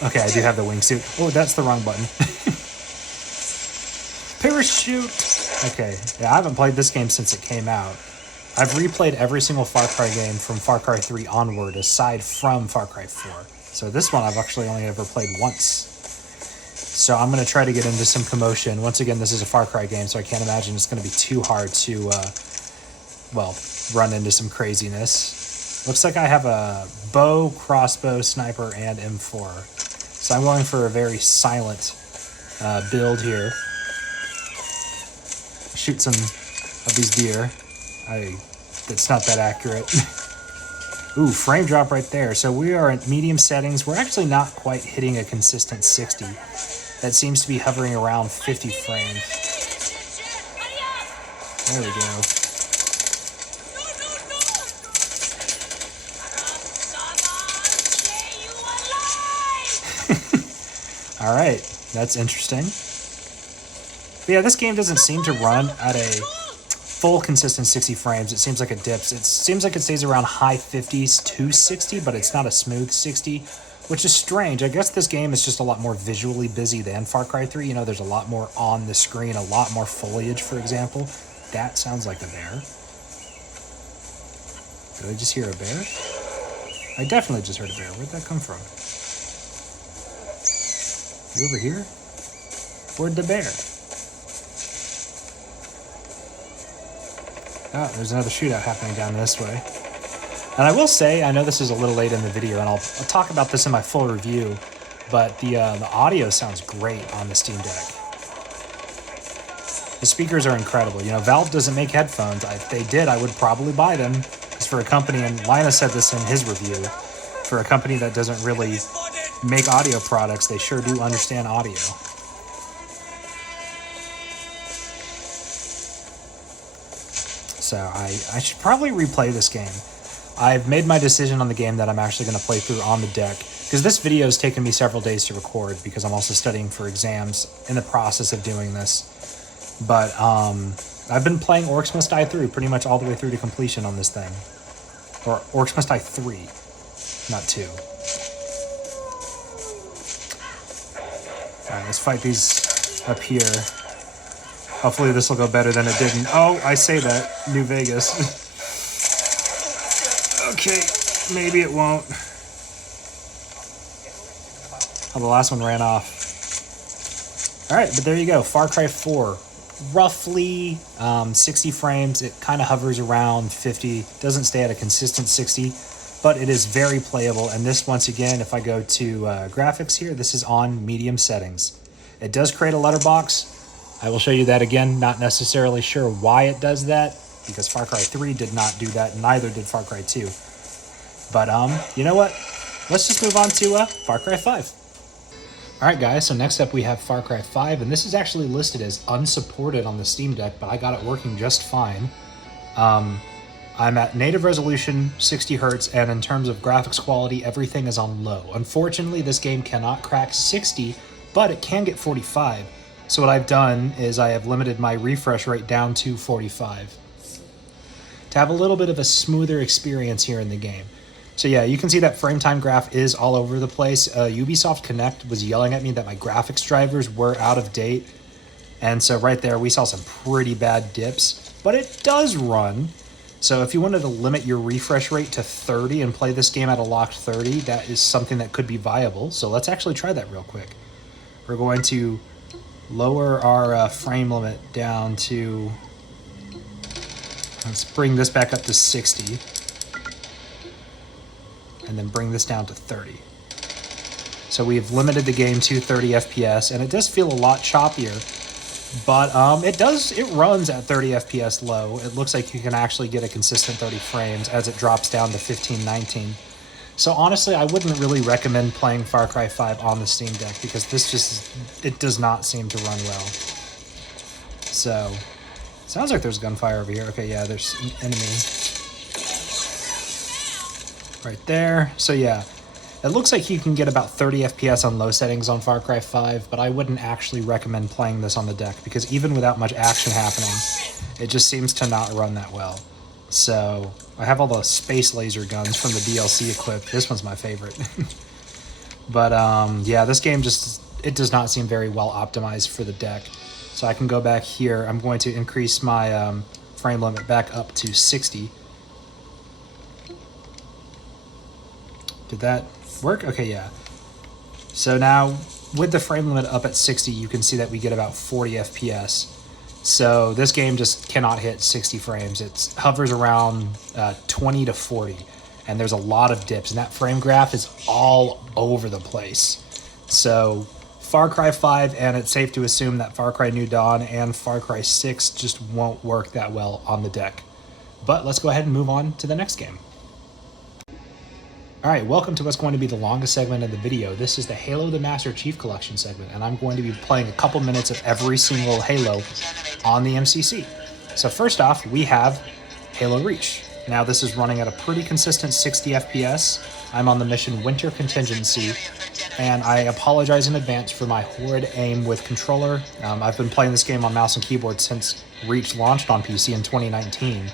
Okay, I do have the wingsuit. Oh, that's the wrong button. Parachute! Okay, yeah, I haven't played this game since it came out. I've replayed every single Far Cry game from Far Cry 3 onward, aside from Far Cry 4. So this one I've actually only ever played once. So I'm going to try to get into some commotion. Once again, this is a Far Cry game, so I can't imagine it's going to be too hard to, run into some craziness. Looks like I have a bow, crossbow, sniper, and M4. So I'm going for a very silent build here. Shoot some of these deer. It's not that accurate. Ooh, frame drop right there. So we are at medium settings. We're actually not quite hitting a consistent 60. That seems to be hovering around 50 frames. There we go. All right, that's interesting. But yeah, this game doesn't seem to run at a full consistent 60 frames. It seems like it dips. It seems like it stays around high 50s to 60, but it's not a smooth 60, which is strange. I guess this game is just a lot more visually busy than Far Cry 3. You know, there's a lot more on the screen, a lot more foliage, for example. That sounds like a bear. Did I just hear a bear? I definitely just heard a bear. Where'd that come from? You over here? Where'd the bear? Oh, there's another shootout happening down this way. And I will say, I know this is a little late in the video, and I'll talk about this in my full review, but the audio sounds great on the Steam Deck. The speakers are incredible. You know, Valve doesn't make headphones. If they did, I would probably buy them. It's for a company, and Linus said this in his review, for a company that doesn't really make audio products, they sure do understand audio. So I should probably replay this game. I've made my decision on the game that I'm actually going to play through on the deck, because this video has taken me several days to record because I'm also studying for exams in the process of doing this. But I've been playing Orcs Must Die through pretty much all the way through to completion on this thing. Or Orcs Must Die 3, not 2. Alright, let's fight these up here. Hopefully this will go better than it didn't. Oh, I say that. New Vegas. Okay, maybe it won't. Oh, the last one ran off. Alright, but there you go. Far Cry 4. Roughly 60 frames. It kind of hovers around 50. Doesn't stay at a consistent 60, but it is very playable. And this, once again, if I go to graphics here, this is on medium settings. It does create a letterbox. I will show you that again. Not necessarily sure why it does that, because Far Cry 3 did not do that, neither did Far Cry 2. But, you know what? let's just move on to Far Cry 5. Alright guys, so next up we have Far Cry 5, and this is actually listed as unsupported on the Steam Deck, but I got it working just fine. I'm at native resolution, 60 Hz, and in terms of graphics quality, everything is on low. Unfortunately, this game cannot crack 60, but it can get 45. So what I've done is I have limited my refresh rate down to 45 to have a little bit of a smoother experience here in the game. So yeah, you can see that frame time graph is all over the place. Ubisoft Connect was yelling at me that my graphics drivers were out of date. And so right there, we saw some pretty bad dips, but it does run. So if you wanted to limit your refresh rate to 30 and play this game at a locked 30, that is something that could be viable. So let's actually try that real quick. We're going to lower our frame limit down to, let's bring this back up to 60. And then bring this down to 30. So we've limited the game to 30 FPS, and it does feel a lot choppier, but it runs at 30 FPS low. It looks like you can actually get a consistent 30 frames as it drops down to 15, 19. So honestly, I wouldn't really recommend playing Far Cry 5 on the Steam Deck because it does not seem to run well. So, sounds like there's gunfire over here. Okay, yeah, there's an enemy right there. So yeah, it looks like you can get about 30 FPS on low settings on Far Cry 5, but I wouldn't actually recommend playing this on the deck because even without much action happening, it just seems to not run that well. So I have all the space laser guns from the DLC equipped. This one's my favorite. But yeah, this game it does not seem very well optimized for the deck. So I can go back here. I'm going to increase my frame limit back up to 60. Did that work? Okay, yeah. So now, with the frame limit up at 60, you can see that we get about 40 FPS. So this game just cannot hit 60 frames. It hovers around 20 to 40, and there's a lot of dips, and that frame graph is all over the place. So Far Cry 5, and it's safe to assume that Far Cry New Dawn and Far Cry 6 just won't work that well on the deck. But let's go ahead and move on to the next game. Alright, welcome to what's going to be the longest segment of the video. This is the Halo the Master Chief Collection segment, and I'm going to be playing a couple minutes of every single Halo on the MCC. So first off, we have Halo Reach. Now this is running at a pretty consistent 60 FPS. I'm on the mission Winter Contingency, and I apologize in advance for my horrid aim with controller. I've been playing this game on mouse and keyboard since Reach launched on PC in 2019.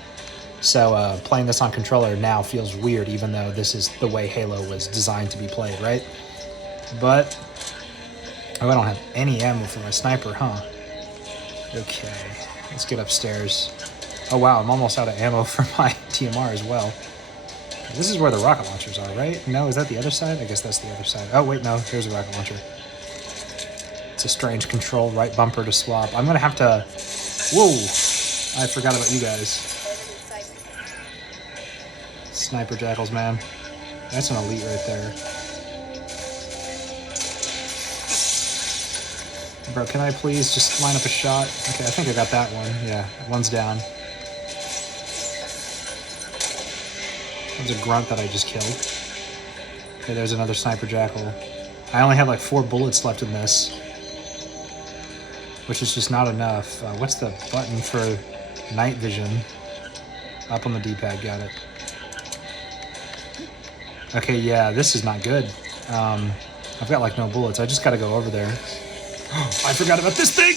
So playing this on controller now feels weird, even though this is the way Halo was designed to be played, right? But, oh, I don't have any ammo for my sniper, huh? Okay, let's get upstairs. Oh wow, I'm almost out of ammo for my TMR as well. This is where the rocket launchers are, right? No, is that the other side? I guess that's the other side. Oh wait, no, here's a rocket launcher. It's a strange control, right bumper to swap. I'm gonna have to... Whoa! I forgot about you guys. Sniper jackals, man. That's an elite right there. Bro, can I please just line up a shot? Okay, I think I got that one. Yeah, one's down. That was a grunt that I just killed. Okay, there's another sniper jackal. I only have like 4 bullets left in this, which is just not enough. What's the button for night vision? Up on the D-pad, got it. Okay, yeah, this is not good. I've got like no bullets. I just gotta go over there. I forgot about this thing!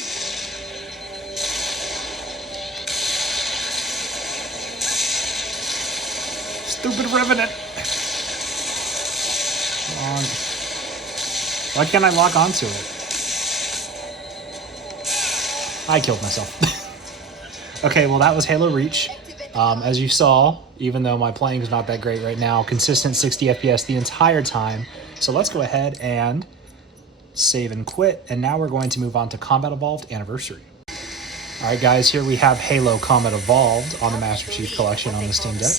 Stupid Revenant! Come on. Why can't I lock onto it? I killed myself. Okay, well that was Halo Reach. As you saw, even though my playing is not that great right now, consistent 60 FPS the entire time. So let's go ahead and save and quit, and now we're going to move on to Combat Evolved Anniversary. Alright guys, here we have Halo Combat Evolved on the Master Chief Collection on the Steam Deck.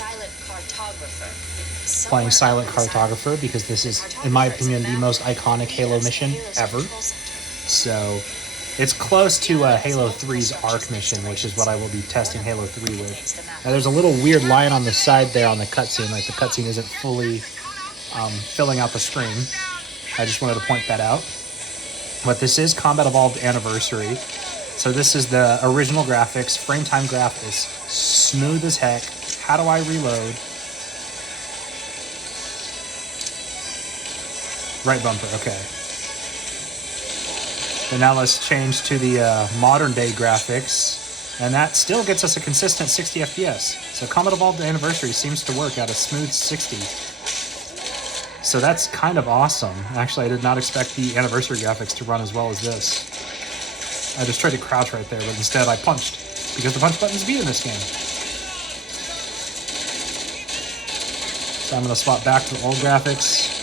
Playing Silent Cartographer because this is, in my opinion, the most iconic Halo mission ever. So it's close to Halo 3's Arc mission, which is what I will be testing Halo 3 with. Now there's a little weird line on the side there on the cutscene, like the cutscene isn't fully filling out the screen. I just wanted to point that out. But this is Combat Evolved Anniversary. So this is the original graphics. Frame time graph is smooth as heck. How do I reload? Right bumper, okay. And now let's change to the modern day graphics. And that still gets us a consistent 60 FPS. So Combat Evolved Anniversary seems to work at a smooth 60. So that's kind of awesome. Actually, I did not expect the anniversary graphics to run as well as this. I just tried to crouch right there, but instead I punched, because the punch button's B in this game. So I'm going to swap back to the old graphics.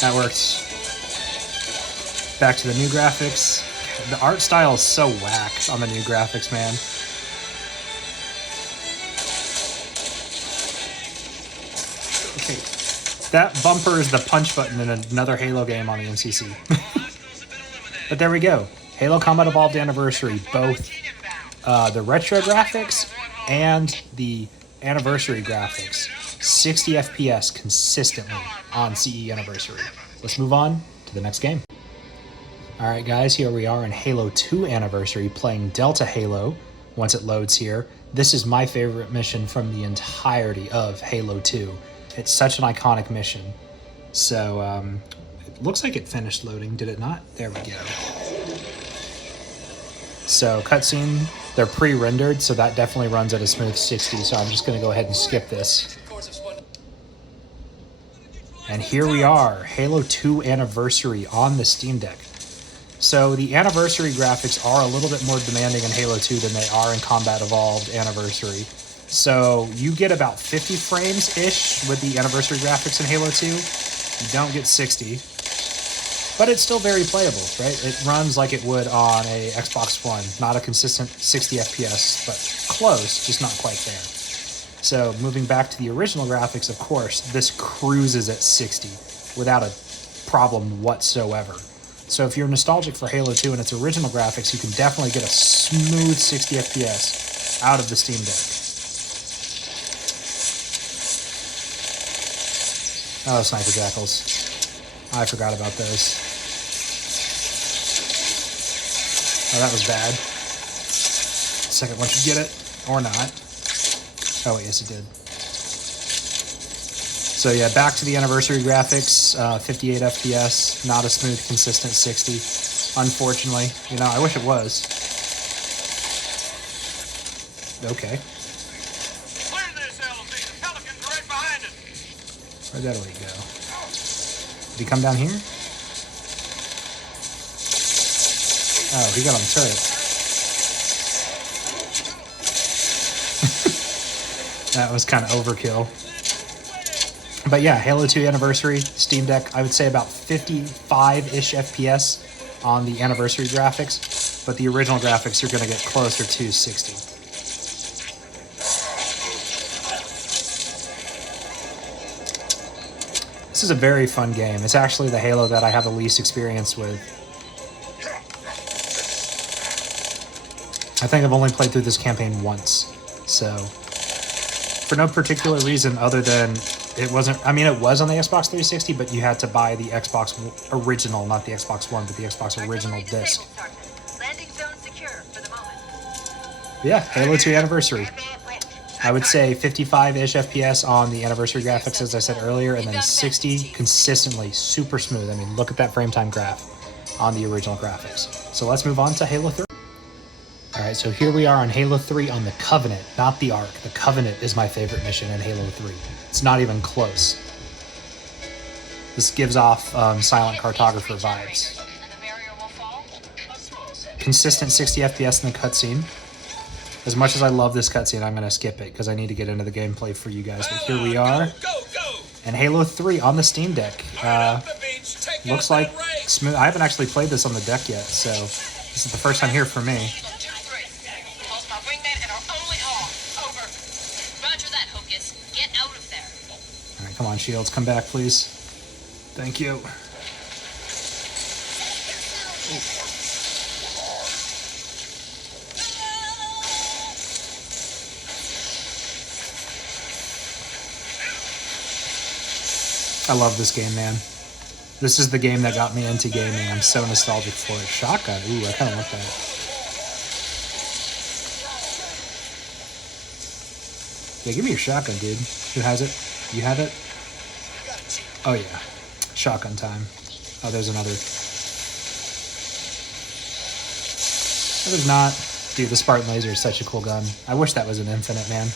That works. Back to the new graphics. The art style is so whack on the new graphics, man. Okay, that bumper is the punch button in another Halo game on the MCC. But there we go. Halo Combat Evolved Anniversary, both the retro graphics and the anniversary graphics. 60 FPS consistently on CE Anniversary. Let's move on to the next game. Alright guys, here we are in Halo 2 Anniversary playing Delta Halo once it loads here. This is my favorite mission from the entirety of Halo 2. It's such an iconic mission. So, it looks like it finished loading, did it not? There we go. So, cutscene, they're pre-rendered, so that definitely runs at a smooth 60, so I'm just going to go ahead and skip this. And here we are, Halo 2 Anniversary on the Steam Deck. So the anniversary graphics are a little bit more demanding in Halo 2 than they are in Combat Evolved Anniversary. So you get about 50 frames-ish with the anniversary graphics in Halo 2. You don't get 60. But it's still very playable, right? It runs like it would on a Xbox One. Not a consistent 60 FPS, but close, just not quite there. So moving back to the original graphics, of course, this cruises at 60 without a problem whatsoever. So if you're nostalgic for Halo 2 and its original graphics, you can definitely get a smooth 60 FPS out of the Steam Deck. Oh, sniper jackals. I forgot about those. Oh, that was bad. Second one should get it, or not. Oh, wait, yes it did. So yeah, back to the anniversary graphics, 58 FPS, not a smooth, consistent 60, unfortunately. You know, I wish it was. Okay. Clear this, LZ. The Pelicans are right behind us. Where'd that elite go? Did he come down here? Oh, he got on the turret. That was kind of overkill. But yeah, Halo 2 Anniversary, Steam Deck, I would say about 55-ish FPS on the anniversary graphics, but the original graphics, you're going to get closer to 60. This is a very fun game. It's actually the Halo that I have the least experience with. I think I've only played through this campaign once, so for no particular reason other than it wasn't, I mean, it was on the Xbox 360, but you had to buy the Xbox original, not the Xbox One, but the Xbox original disc. Yeah, Halo 2 Anniversary. I would say 55-ish FPS on the anniversary graphics, as I said earlier, and then 60 consistently, super smooth. I mean, look at that frame time graph on the original graphics. So let's move on to Halo 3. Alright, so here we are on Halo 3 on the Covenant, not the Ark. The Covenant is my favorite mission in Halo 3. It's not even close. This gives off Silent Cartographer vibes. Consistent 60 FPS in the cutscene. As much as I love this cutscene, I'm going to skip it because I need to get into the gameplay for you guys. But here we are. And Halo 3 on the Steam Deck. Looks like smooth. I haven't actually played this on the deck yet, so this is the first time here for me. Alright, come on, Shields, come back, please. Thank you. I love this game, man. This is the game that got me into gaming. I'm so nostalgic for it. Shotgun. Ooh, I kind of want that. Yeah, give me your shotgun, dude. Who has it? You have it? Oh, yeah. Shotgun time. Oh, there's another. No, there's not. Dude, the Spartan Laser is such a cool gun. I wish that was an infinite, man.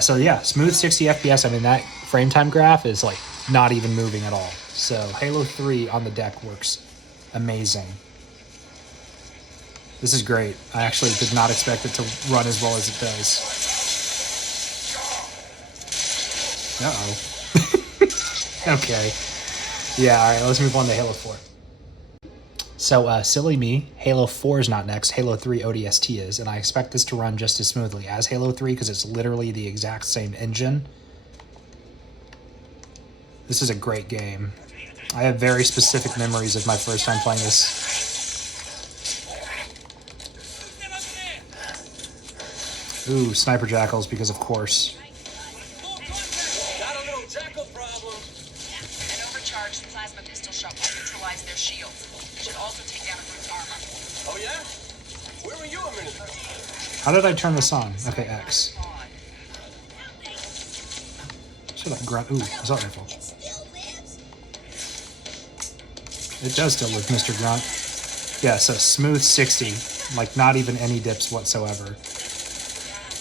So, yeah, smooth 60 FPS. I mean, that frame time graph is, like, not even moving at all. So, Halo 3 on the deck works amazing. This is great. I actually did not expect it to run as well as it does. Uh-oh. Okay. Yeah, all right, let's move on to Halo 4. So, silly me, Halo 4 is not next, Halo 3 ODST is, and I expect this to run just as smoothly as Halo 3 because it's literally the exact same engine. This is a great game. I have very specific memories of my first time playing this. Ooh, sniper jackals, because of course. Got a little jackal problem. An overcharged plasma pistol shot will neutralize their shields. It should also take down a group's armor. Oh, yeah? Where were you a minute ago? How did I turn this on? Okay, X. Should I grunt? Ooh, assault rifle. It does still live, Mr. Grunt. Yeah, so smooth 60. Like, not even any dips whatsoever.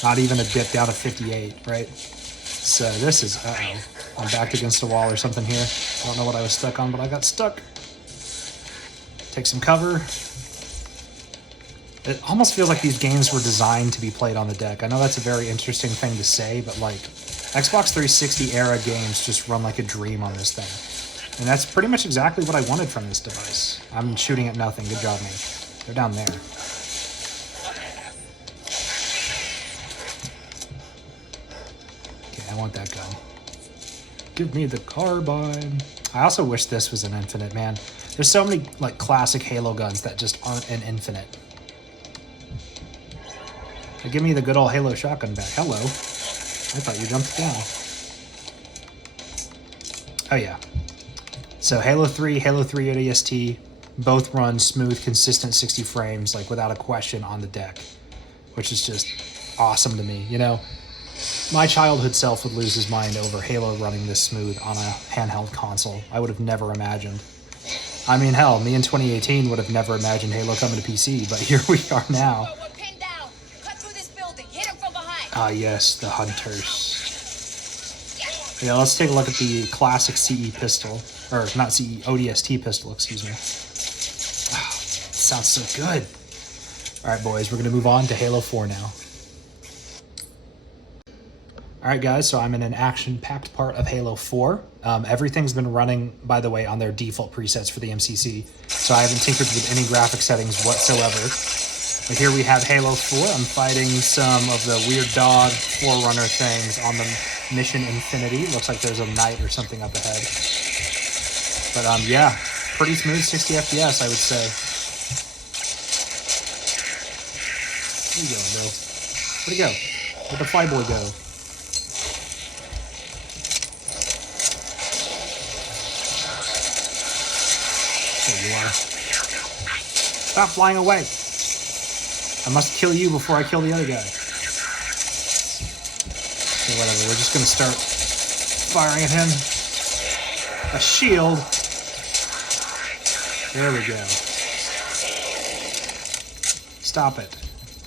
Not even a dip down to 58, right? So this is, uh-oh. I'm backed against a wall or something here. I don't know what I was stuck on, but I got stuck. Take some cover. It almost feels like these games were designed to be played on the deck. I know that's a very interesting thing to say, but like, Xbox 360 era games just run like a dream on this thing. And that's pretty much exactly what I wanted from this device. I'm shooting at nothing. Good job, me. They're down there. Okay, I want that gun. Give me the carbine. I also wish this was an infinite, man. There's so many like classic Halo guns that just aren't an infinite. But give me the good old Halo shotgun back. Hello. I thought you jumped down. Oh yeah. So Halo 3 ODST, both run smooth, consistent 60 frames, like without a question on the deck, which is just awesome to me. You know, my childhood self would lose his mind over Halo running this smooth on a handheld console. I would have never imagined. I mean, hell, me in 2018 would have never imagined Halo coming to PC, but here we are now. We're pinned down. Cut through this building. Hit him from behind. Ah, yes, the hunters. Yeah, let's take a look at the classic CE pistol. Or, not CE, ODST pistol, excuse me. Wow, it sounds so good. Alright, boys, we're going to move on to Halo 4 now. Alright, guys, so I'm in an action-packed part of Halo 4. Everything's been running, by the way, on their default presets for the MCC, so I haven't tinkered with any graphic settings whatsoever. But here we have Halo 4. I'm fighting some of the weird dog Forerunner things on the Mission Infinity. Looks like there's a knight or something up ahead. But yeah, pretty smooth 60 FPS, I would say. Where you going, bro? Where'd he go? Where'd the flyboy go? There you are. Stop flying away. I must kill you before I kill the other guy. So whatever, we're just gonna start firing at him. A shield. There we go. Stop it.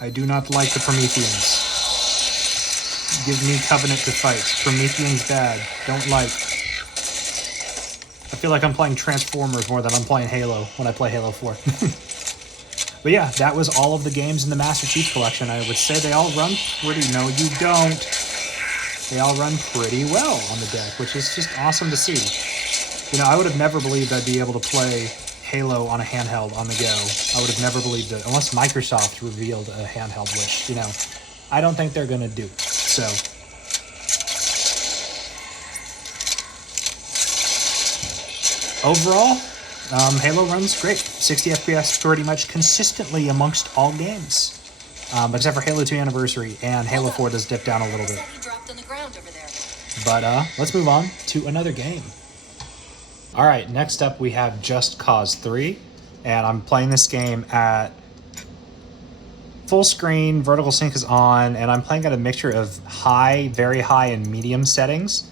I do not like the Prometheans. Give me Covenant to fight. Prometheans bad. Don't like. I feel like I'm playing Transformers more than I'm playing Halo when I play Halo 4. But yeah, that was all of the games in the Master Chief Collection. I would say they all run pretty... No, you don't. They all run pretty well on the deck, which is just awesome to see. You know, I would have never believed I'd be able to play Halo on a handheld on the go. I would have never believed it, unless Microsoft revealed a handheld, which, you know, I don't think they're going to do. So... overall, Halo runs great. 60 FPS pretty much consistently amongst all games. Except for Halo 2 Anniversary, and Halo 4 does dip down a little bit. He dropped on the ground over there. But let's move on to another game. All right, next up we have Just Cause 3, and I'm playing this game at full screen, vertical sync is on, and I'm playing at a mixture of high, very high, and medium settings.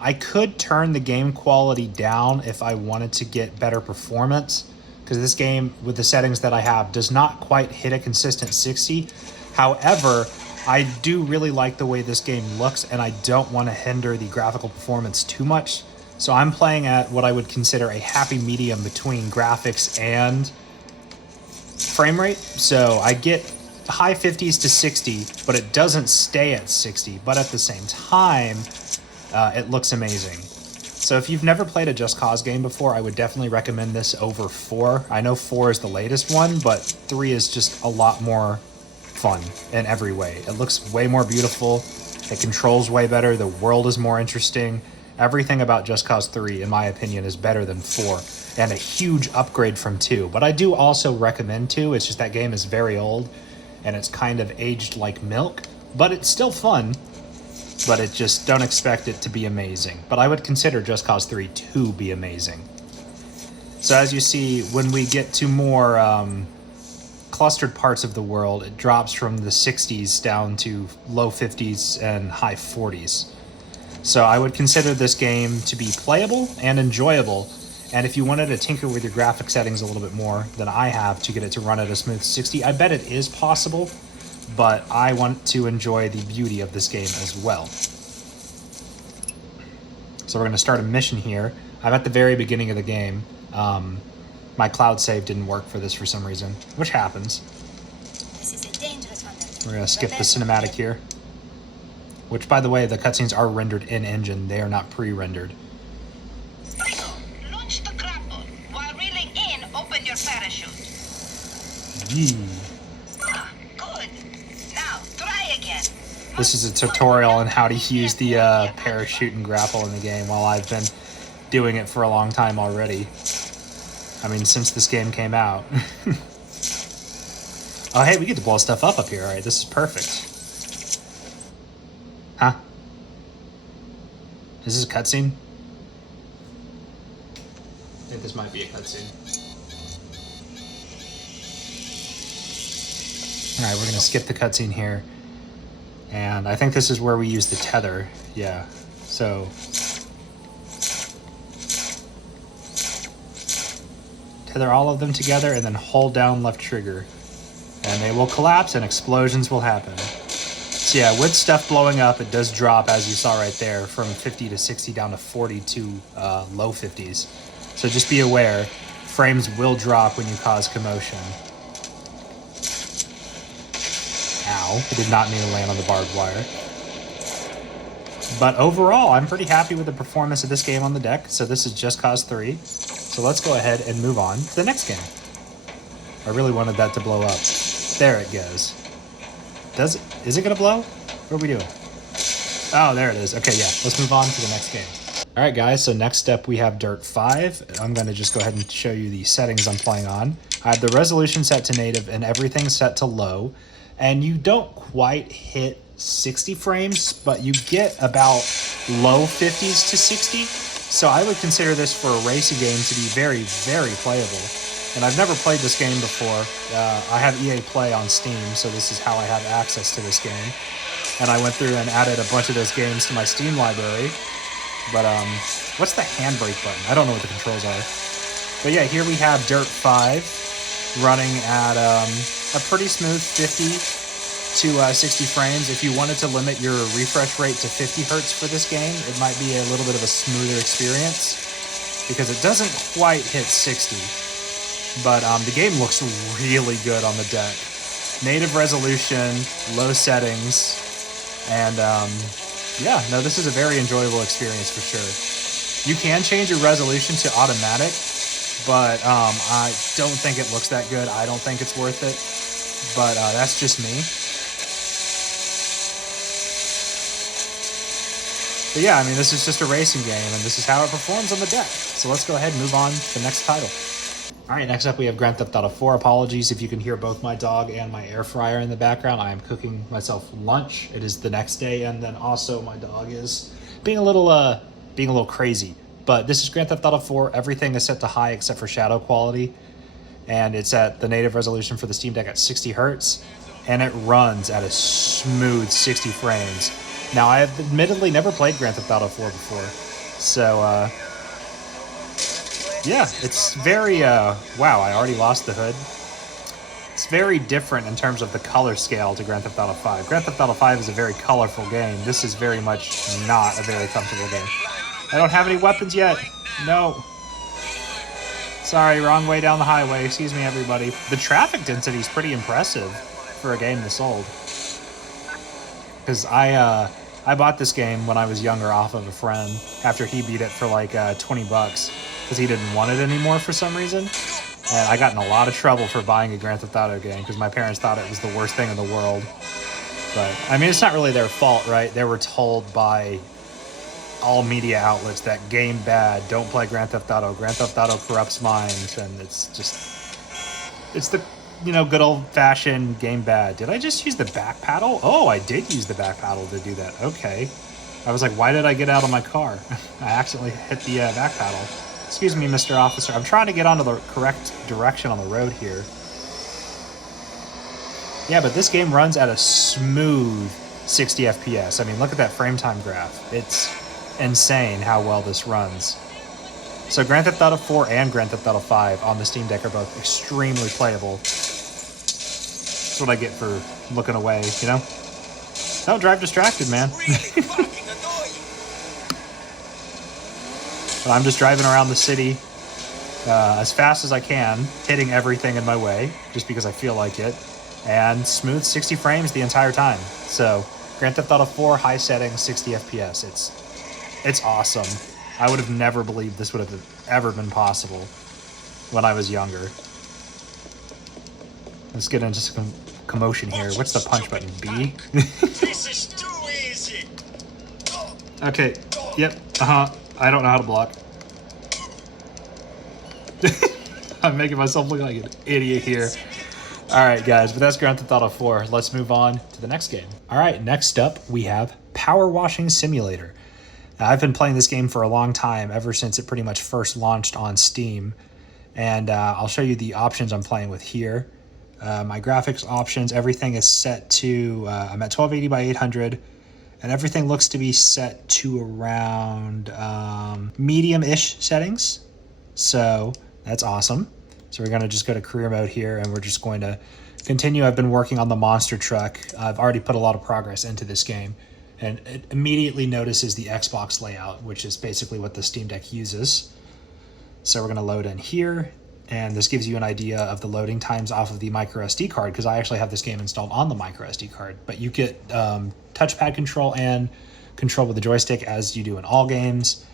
I could turn the game quality down if I wanted to get better performance, because this game, with the settings that I have, does not quite hit a consistent 60. However, I do really like the way this game looks, and I don't want to hinder the graphical performance too much. So I'm playing at what I would consider a happy medium between graphics and frame rate. So I get high 50s to 60, but it doesn't stay at 60. But at the same time, it looks amazing. So if you've never played a Just Cause game before, I would definitely recommend this over 4. I know 4 is the latest one, but 3 is just a lot more fun in every way. It looks way more beautiful. It controls way better. The world is more interesting. Everything about Just Cause 3, in my opinion, is better than 4, and a huge upgrade from 2. But I do also recommend 2. It's just that game is very old, and it's kind of aged like milk. But it's still fun, but it just don't expect it to be amazing. But I would consider Just Cause 3 to be amazing. So as you see, when we get to more clustered parts of the world, it drops from the 60s down to low 50s and high 40s. So I would consider this game to be playable and enjoyable, and if you wanted to tinker with your graphic settings a little bit more than I have to get it to run at a smooth 60, I bet it is possible, but I want to enjoy the beauty of this game as well. So we're going to start a mission here. I'm at the very beginning of the game. My cloud save didn't work for this for some reason, which happens. This is a dangerous one. We're going to skip the cinematic here. Which, by the way, the cutscenes are rendered in-engine. They are not pre-rendered. Launch the grapple. While reeling in, open your parachute. Ah, good. Now, try again. This is a tutorial on how to use the parachute and grapple in the game, while I've been doing it for a long time already. I mean, since this game came out. Oh, hey, we get to blow stuff up here. All right, this is perfect. Huh? Is this a cutscene? I think this might be a cutscene. Alright, we're gonna skip the cutscene here. And I think this is where we use the tether. Yeah. So tether all of them together and then hold down left trigger. And they will collapse and explosions will happen. So yeah, with stuff blowing up, it does drop, as you saw right there, from 50 to 60 down to 40 to low 50s. So just be aware, frames will drop when you cause commotion. Ow, I did not mean to land on the barbed wire. But overall, I'm pretty happy with the performance of this game on the deck. So this is Just Cause 3. So let's go ahead and move on to the next game. I really wanted that to blow up. There it goes. Does it? Is it gonna blow? What are we doing? Oh, there it is. Okay, yeah. Let's move on to the next game. All right, guys. So next up, we have Dirt 5. I'm going to just go ahead and show you the settings I'm playing on. I have the resolution set to native and everything set to low. And you don't quite hit 60 frames, but you get about low 50s to 60. So I would consider this for a racing game to be very, very playable. And I've never played this game before. I have EA Play on Steam, so this is how I have access to this game. And I went through and added a bunch of those games to my Steam library. But what's the handbrake button? I don't know what the controls are. But yeah, here we have Dirt 5 running at a pretty smooth 50 to 60 frames. If you wanted to limit your refresh rate to 50 hertz for this game, it might be a little bit of a smoother experience because it doesn't quite hit 60. But the game looks really good on the deck. Native resolution, low settings, and yeah, no, this is a very enjoyable experience for sure. You can change your resolution to automatic, but I don't think it looks that good. I don't think it's worth it, but that's just me. But yeah, I mean, this is just a racing game, and this is how it performs on the deck. So let's go ahead and move on to the next title. All right, next up we have Grand Theft Auto 4. Apologies if you can hear both my dog and my air fryer in the background. I am cooking myself lunch. It is the next day, and then also my dog is being a little crazy. But this is Grand Theft Auto 4. Everything is set to high except for shadow quality, and it's at the native resolution for the Steam Deck at 60 hertz, and it runs at a smooth 60 frames. Now, I have admittedly never played Grand Theft Auto 4 before, so yeah, it's very wow, I already lost the hood. It's very different in terms of the color scale to Grand Theft Auto 5. Grand Theft Auto 5 is a very colorful game. This is very much not a very comfortable game. I don't have any weapons yet. No. Sorry, wrong way down the highway. Excuse me, everybody. The traffic density is pretty impressive for a game this old. Because I bought this game when I was younger off of a friend after he beat it for like $20 because he didn't want it anymore for some reason. And I got in a lot of trouble for buying a Grand Theft Auto game because my parents thought it was the worst thing in the world. But, I mean, it's not really their fault, right? They were told by all media outlets that game bad, don't play Grand Theft Auto. Grand Theft Auto corrupts minds, and it's the, good old-fashioned game bad. Did I just use the back paddle? Oh, I did use the back paddle to do that. Okay. I was like, why did I get out of my car? I accidentally hit the back paddle. Excuse me, Mr. Officer. I'm trying to get onto the correct direction on the road here. Yeah, but this game runs at a smooth 60 FPS. I mean, look at that frame time graph. It's insane how well this runs. So Grand Theft Auto 4 and Grand Theft Auto 5 on the Steam Deck are both extremely playable. That's what I get for looking away, Don't drive distracted, man. But I'm just driving around the city as fast as I can, hitting everything in my way, just because I feel like it, and smooth 60 frames the entire time. So, Grand Theft Auto 4, high settings, 60 FPS. It's awesome. I would have never believed this would have ever been possible when I was younger. Let's get into some commotion here. What's the punch button? B? This is too easy. Okay. Yep. I don't know how to block. I'm making myself look like an idiot here. Alright guys, but that's Grand Theft Auto 4. Let's move on to the next game. Alright, next up we have Power Washing Simulator. Now, I've been playing this game for a long time, ever since it pretty much first launched on Steam. And I'll show you the options I'm playing with here. My graphics options, everything is set to, I'm at 1280 by 800. And everything looks to be set to around medium-ish settings. So that's awesome. So we're going to just go to career mode here, and we're just going to continue. I've been working on the monster truck. I've already put a lot of progress into this game. And it immediately notices the Xbox layout, which is basically what the Steam Deck uses. So we're going to load in here. And this gives you an idea of the loading times off of the micro SD card, because I actually have this game installed on the micro SD card. But you get touchpad control and control with the joystick, as you do in all games.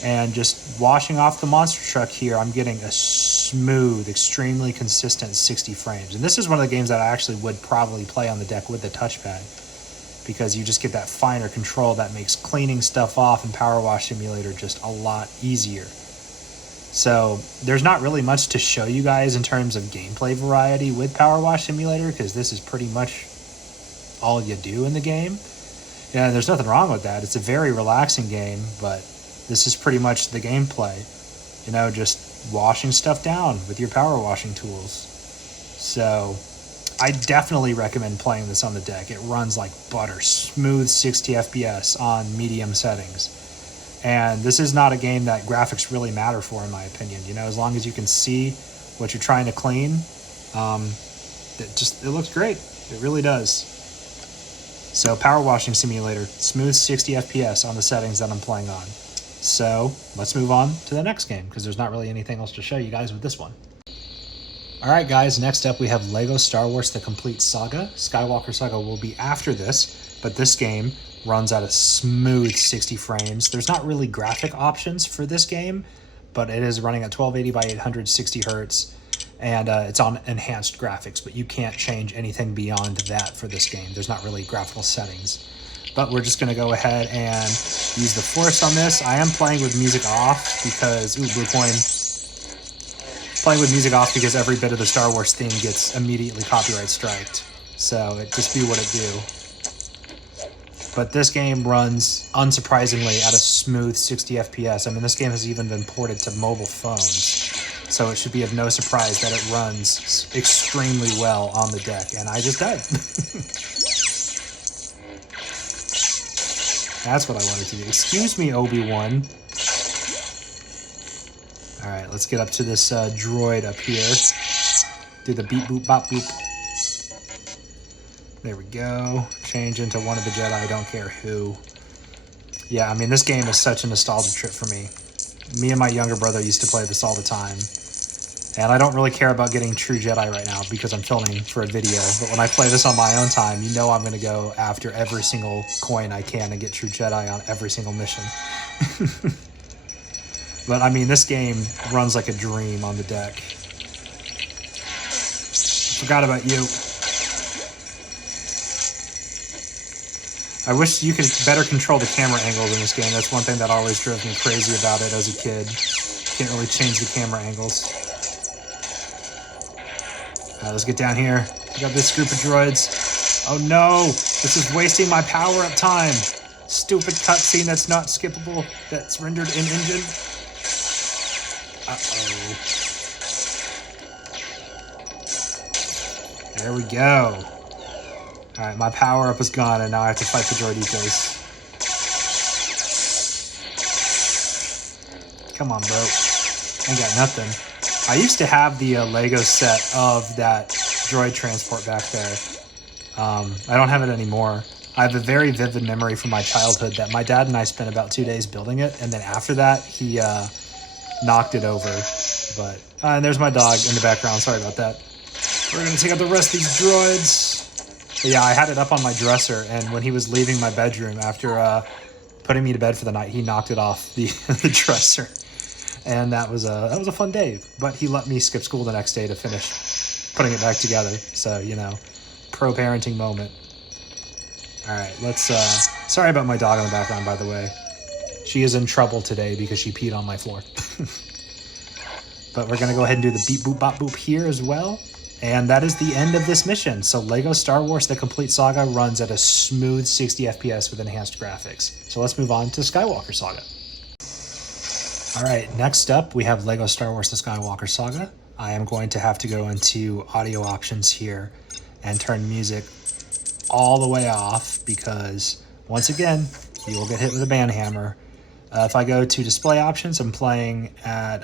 And just washing off the monster truck here, I'm getting a smooth, extremely consistent 60 frames. And this is one of the games that I actually would probably play on the deck with the touchpad, because you just get that finer control that makes cleaning stuff off in Power Wash Simulator just a lot easier. So there's not really much to show you guys in terms of gameplay variety with Power Wash Simulator, because this is pretty much all you do in the game. And there's nothing wrong with that. It's a very relaxing game, but this is pretty much the gameplay. Just washing stuff down with your power washing tools. So I definitely recommend playing this on the deck. It runs like butter, smooth 60 FPS on medium settings. And this is not a game that graphics really matter for, in my opinion. As long as you can see what you're trying to clean, it looks great. It really does. So Power Washing Simulator, smooth 60 FPS on the settings that I'm playing on. So let's move on to the next game, because there's not really anything else to show you guys with this one. Alright guys, next up we have LEGO Star Wars The Complete Saga. Skywalker Saga will be after this, but this game runs at a smooth 60 frames. There's not really graphic options for this game, but it is running at 1280 by 800, 60 hertz, and it's on enhanced graphics, but you can't change anything beyond that for this game. There's not really graphical settings. But we're just going to go ahead and use the Force on this. I am playing with music off because, ooh, blue coin. Playing with music off because every bit of the Star Wars theme gets immediately copyright striked. So it just be what it do. But this game runs, unsurprisingly, at a smooth 60 FPS. I mean, this game has even been ported to mobile phones. So it should be of no surprise that it runs extremely well on the deck. And I just died. That's what I wanted to do. Excuse me, Obi-Wan. Alright, let's get up to this droid up here. Do the beep boop bop boop. There we go. Change into one of the Jedi, I don't care who. Yeah, I mean, this game is such a nostalgia trip for me. Me and my younger brother used to play this all the time. And I don't really care about getting True Jedi right now because I'm filming for a video. But when I play this on my own time, you know I'm going to go after every single coin I can and get True Jedi on every single mission. But I mean, this game runs like a dream on the deck. Forgot about you. I wish you could better control the camera angles in this game. That's one thing that always drove me crazy about it as a kid. Can't really change the camera angles. Let's get down here. We got this group of droids. Oh no! This is wasting my power-up time! Stupid cutscene that's not skippable, that's rendered in engine. Uh-oh. There we go. Alright, my power-up is gone, and now I have to fight the droiditos. Come on, bro. Ain't got nothing. I used to have the Lego set of that droid transport back there. I don't have it anymore. I have a very vivid memory from my childhood that my dad and I spent about 2 days building it, and then after that, he knocked it over. But and there's my dog in the background. Sorry about that. We're going to take out the rest of these droids. But yeah, I had it up on my dresser, and when he was leaving my bedroom after putting me to bed for the night, he knocked it off the, the dresser. And that was a fun day. But he let me skip school the next day to finish putting it back together. So, you know, pro-parenting moment. All right, let's... sorry about my dog in the background, by the way. She is in trouble today because she peed on my floor. But we're going to go ahead and do the beep boop bop boop here as well. And that is the end of this mission. So LEGO Star Wars The Complete Saga runs at a smooth 60 FPS with enhanced graphics. So let's move on to Skywalker Saga. Alright, next up we have LEGO Star Wars The Skywalker Saga. I am going to have to go into audio options here and turn music all the way off because, once again, you will get hit with a band hammer. If I go to display options, I'm playing at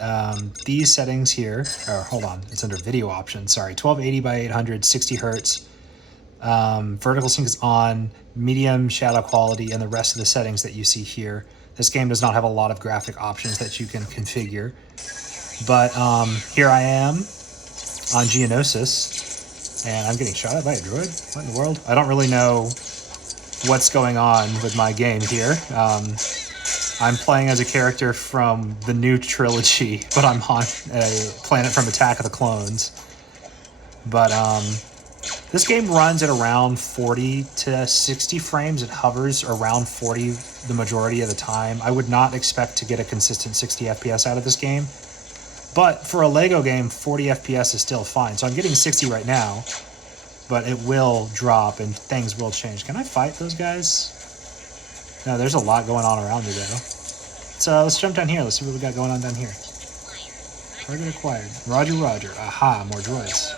these settings here. Or hold on, it's under video options. Sorry, 1280 by 800, 60 hertz. Vertical sync is on, medium shadow quality, and the rest of the settings that you see here. This game does not have a lot of graphic options that you can configure. But here I am on Geonosis, and I'm getting shot at by a droid? What in the world? I don't really know what's going on with my game here. I'm playing as a character from the new trilogy, but I'm on a planet from Attack of the Clones. But this game runs at around 40 to 60 frames. It hovers around 40 the majority of the time. I would not expect to get a consistent 60 FPS out of this game. But for a LEGO game, 40 FPS is still fine. So I'm getting 60 right now, but it will drop and things will change. Can I fight those guys? No, there's a lot going on around me, though. So let's jump down here. Let's see what we got going on down here. Target acquired. Roger, roger. Aha, more droids.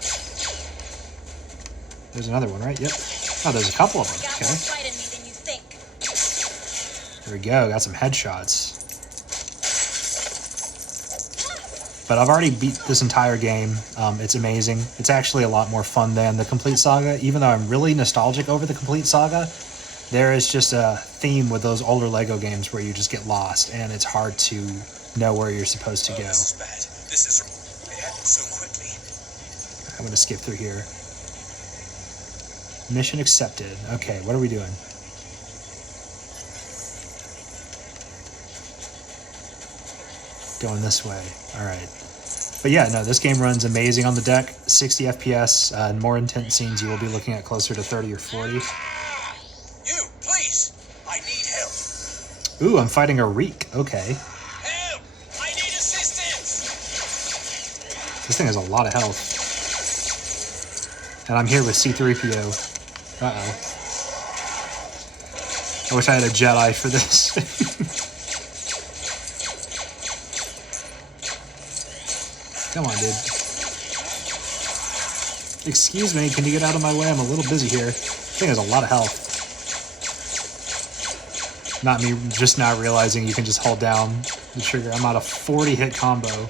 There's another one, right? Yep. Oh, there's a couple of them. Okay. There we go. Got some headshots. But I've already beat this entire game. It's amazing. It's actually a lot more fun than the Complete Saga. Even though I'm really nostalgic over the Complete Saga, there is just a theme with those older LEGO games where you just get lost, and it's hard to know where you're supposed to go. This is bad. It happened so quickly. I'm going to skip through here. Mission accepted. Okay, what are we doing? Going this way. All right. But yeah, no, this game runs amazing on the deck. 60 FPS. And more intense scenes, you will be looking at closer to 30 or 40. You, please. I need help. Ooh, I'm fighting a Reek. Okay. Help! I need assistance. This thing has a lot of health. And I'm here with C-3PO. Uh-oh. I wish I had a Jedi for this. Come on, dude. Excuse me, can you get out of my way? I'm a little busy here. This thing has a lot of health. Not me just now realizing you can just hold down the trigger. I'm out of 40 hit combo.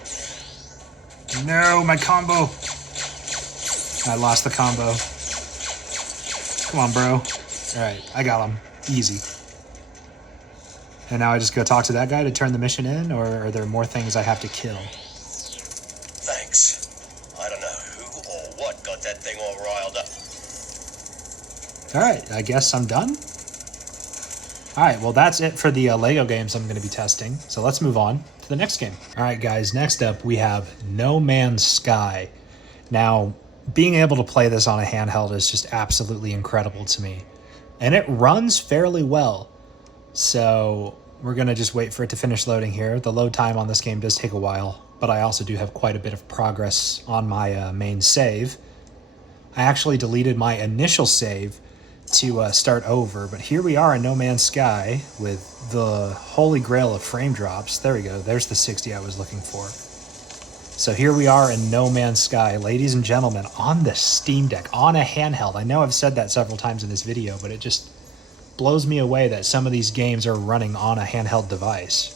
No, my combo. I lost the combo. Come on, bro. Alright, I got him. Easy. And now I just go talk to that guy to turn the mission in, or are there more things I have to kill? Thanks. I don't know who or what got that thing all riled up. Alright, I guess I'm done. Alright, well that's it for the LEGO games I'm going to be testing. So let's move on to the next game. Alright guys, next up we have No Man's Sky. Now, being able to play this on a handheld is just absolutely incredible to me. And it runs fairly well. So we're going to just wait for it to finish loading here. The load time on this game does take a while, but I also do have quite a bit of progress on my main save. I actually deleted my initial save to start over, but here we are in No Man's Sky with the holy grail of frame drops. There we go. There's the 60 I was looking for. So here we are in No Man's Sky, ladies and gentlemen, on the Steam Deck, on a handheld. I know I've said that several times in this video, but it just blows me away that some of these games are running on a handheld device.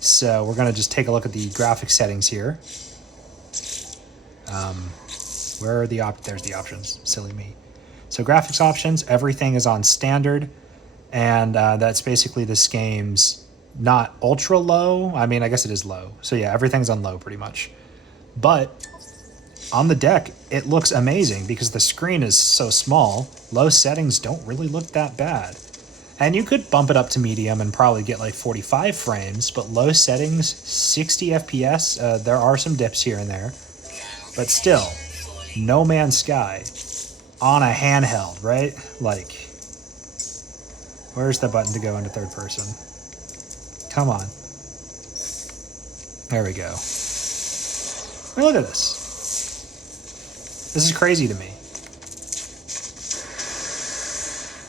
So we're going to just take a look at the graphics settings here. Where are the there's the options. Silly me. So graphics options, everything is on standard, and that's basically this game's not ultra low. I mean, I guess it is low. So yeah, everything's on low pretty much. But on the deck, it looks amazing because the screen is so small. Low settings don't really look that bad. And you could bump it up to medium and probably get like 45 frames, but low settings, 60 FPS. There are some dips here and there, but still, No Man's Sky on a handheld, right? Like, where's the button to go into third person? Come on. There we go. I mean, look at this. This is crazy to me.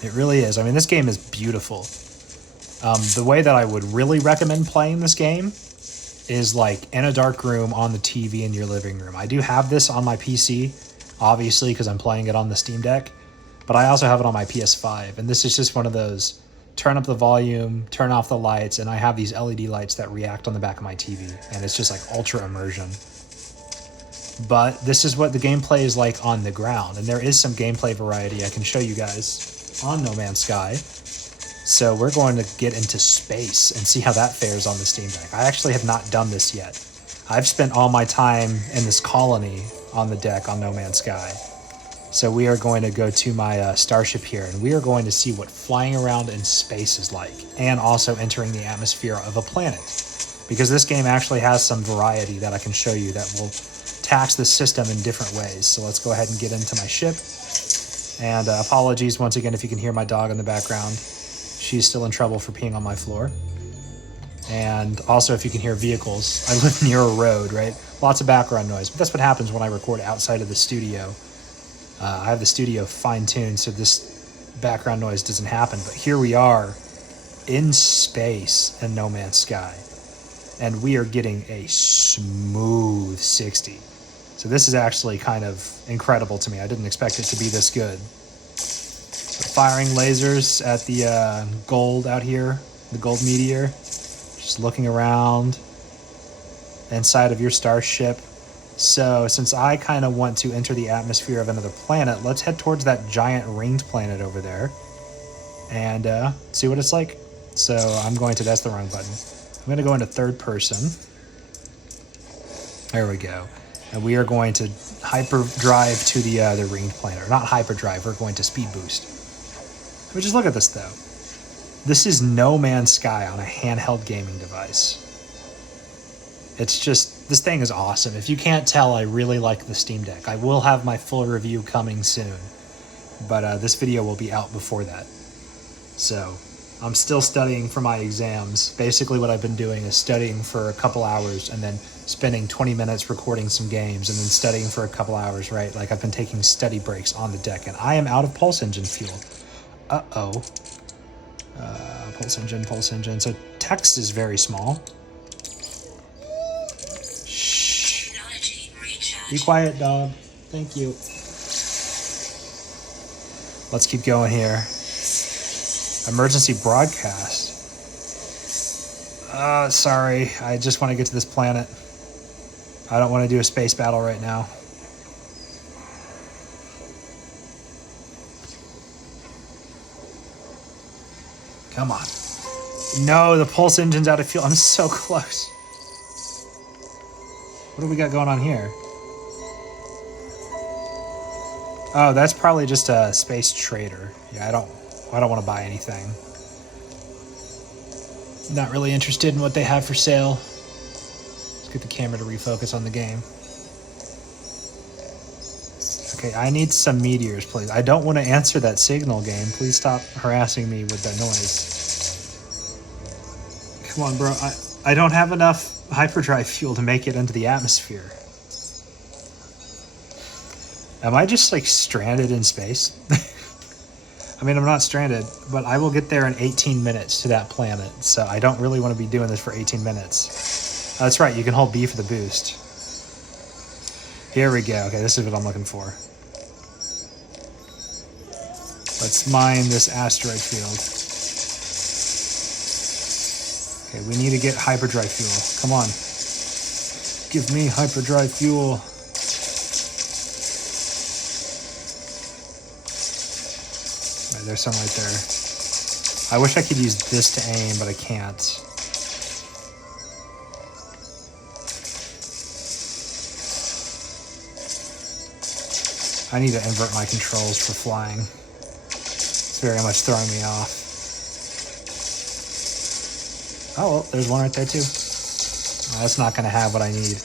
It really is. I mean, this game is beautiful. The way that I would really recommend playing this game is like in a dark room on the TV in your living room. I do have this on my PC, obviously, because I'm playing it on the Steam Deck, but I also have it on my PS5, and this is just one of those turn up the volume, turn off the lights, and I have these LED lights that react on the back of my TV, and it's just like ultra immersion. But this is what the gameplay is like on the ground, and there is some gameplay variety I can show you guys on No Man's Sky. So we're going to get into space and see how that fares on the Steam Deck. I actually have not done this yet. I've spent all my time in this colony on the deck on No Man's Sky. So we are going to go to my starship here, and we are going to see what flying around in space is like, and also entering the atmosphere of a planet. Because this game actually has some variety that I can show you that will tax the system in different ways. So let's go ahead and get into my ship. And apologies once again if you can hear my dog in the background. She's still in trouble for peeing on my floor. And also if you can hear vehicles. I live near a road, right? Lots of background noise. But that's what happens when I record outside of the studio. I have the studio fine-tuned so this background noise doesn't happen. But here we are in space in No Man's Sky. And we are getting a smooth 60. So this is actually kind of incredible to me. I didn't expect it to be this good. We're firing lasers at the gold out here, the gold meteor. Just looking around inside of your starship. So since I kind of want to enter the atmosphere of another planet, let's head towards that giant ringed planet over there and see what it's like. So I'm going to, that's the wrong button. I'm going to go into third person. There we go. And we are going to hyperdrive to the ringed planet. Or not hyperdrive, we're going to speed boost. But just look at this, though. This is No Man's Sky on a handheld gaming device. It's just, this thing is awesome. If you can't tell, I really like the Steam Deck. I will have my full review coming soon. But this video will be out before that. So I'm still studying for my exams. Basically what I've been doing is studying for a couple hours and then spending 20 minutes recording some games and then studying for a couple hours, right? Like I've been taking study breaks on the deck, and I am out of pulse engine fuel. Uh-oh. Pulse engine, pulse engine. So text is very small. Shh. Be quiet, dog. Thank you. Let's keep going here. Emergency broadcast. Sorry. I just want to get to this planet. I don't want to do a space battle right now. Come on. No, the pulse engine's out of fuel. I'm so close. What do we got going on here? Oh, that's probably just a space trader. Yeah, I don't want to buy anything. Not really interested in what they have for sale. Let's get the camera to refocus on the game. Okay, I need some meteors, please. I don't want to answer that signal, game. Please stop harassing me with that noise. Come on, bro. I don't have enough hyperdrive fuel to make it into the atmosphere. Am I just, like, stranded in space? I mean, I'm not stranded, but I will get there in 18 minutes to that planet, so I don't really want to be doing this for 18 minutes. That's right, you can hold B for the boost. Here we go. Okay, this is what I'm looking for. Let's mine this asteroid field. Okay, we need to get hyperdrive fuel. Come on. Give me hyperdrive fuel. Right, there's some right there. I wish I could use this to aim, but I can't. I need to invert my controls for flying. It's very much throwing me off. Oh, well, there's one right there too. That's not going to have what I need.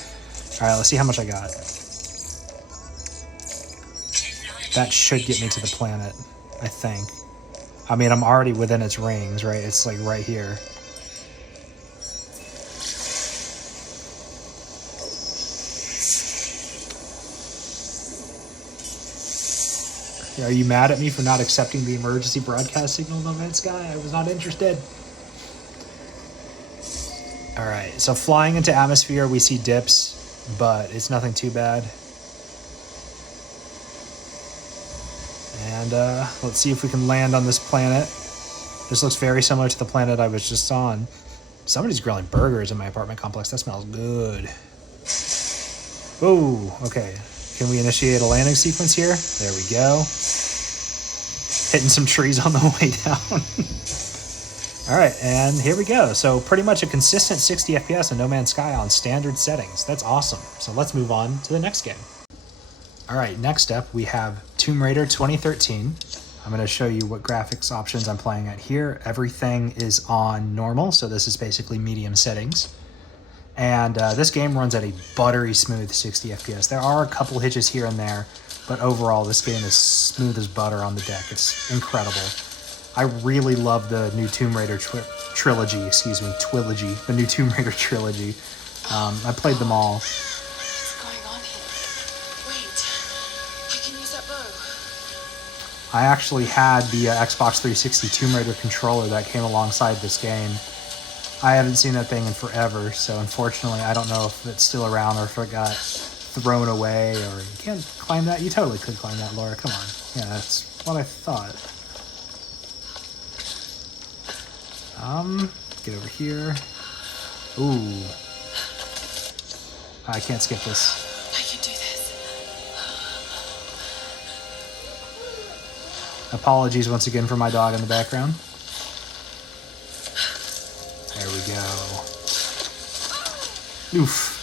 All right, let's see how much I got. That should get me to the planet, I think. I mean, I'm already within its rings, right? It's like right here. Are you mad at me for not accepting the emergency broadcast signal, No Man's Sky? I was not interested. All right, so flying into atmosphere, we see dips, but it's nothing too bad. And let's see if we can land on this planet. This looks very similar to the planet I was just on. Somebody's grilling burgers in my apartment complex. That smells good. Oh, okay. Can we initiate a landing sequence here? There we go. Hitting some trees on the way down. All right, and here we go. So pretty much a consistent 60 FPS in No Man's Sky on standard settings. That's awesome. So let's move on to the next game. All right, next up we have Tomb Raider 2013. I'm going to show you what graphics options I'm playing at here. Everything is on normal, so this is basically medium settings. And this game runs at a buttery smooth 60 FPS. There are a couple hitches here and there, but overall this game is smooth as butter on the deck. It's incredible. I really love the new Tomb Raider trilogy. The new Tomb Raider trilogy. I played them all. What's going on here? Wait, I can use that bow. I actually had the Xbox 360 Tomb Raider controller that came alongside this game. I haven't seen that thing in forever, so unfortunately I don't know if it's still around or if it got thrown away, or you can't climb that. You totally could climb that, Laura. Come on. Yeah, that's what I thought. Get over here. Ooh. I can't skip this. I can do this. Apologies once again for my dog in the background. There we go. Oof.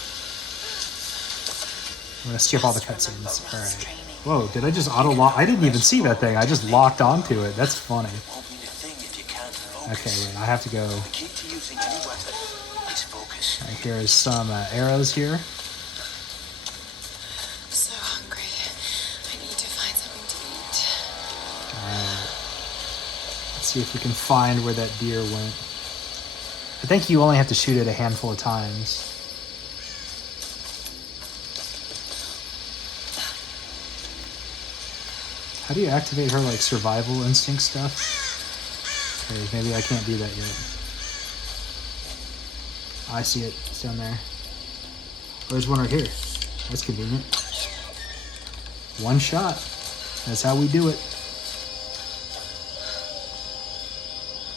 I'm gonna skip all the cutscenes. Alright. Whoa, did I just auto-lock? I didn't even see that thing. I just locked onto it. That's funny. Okay, wait, I have to go. Alright, here's some arrows here. I'm so hungry. I need to find something to eat. Alright. Let's see if we can find where that deer went. I think you only have to shoot it a handful of times. How do you activate her, like, survival instinct stuff? Okay, maybe I can't do that yet. I see it. It's down there. Oh, there's one right here. That's convenient. One shot. That's how we do it.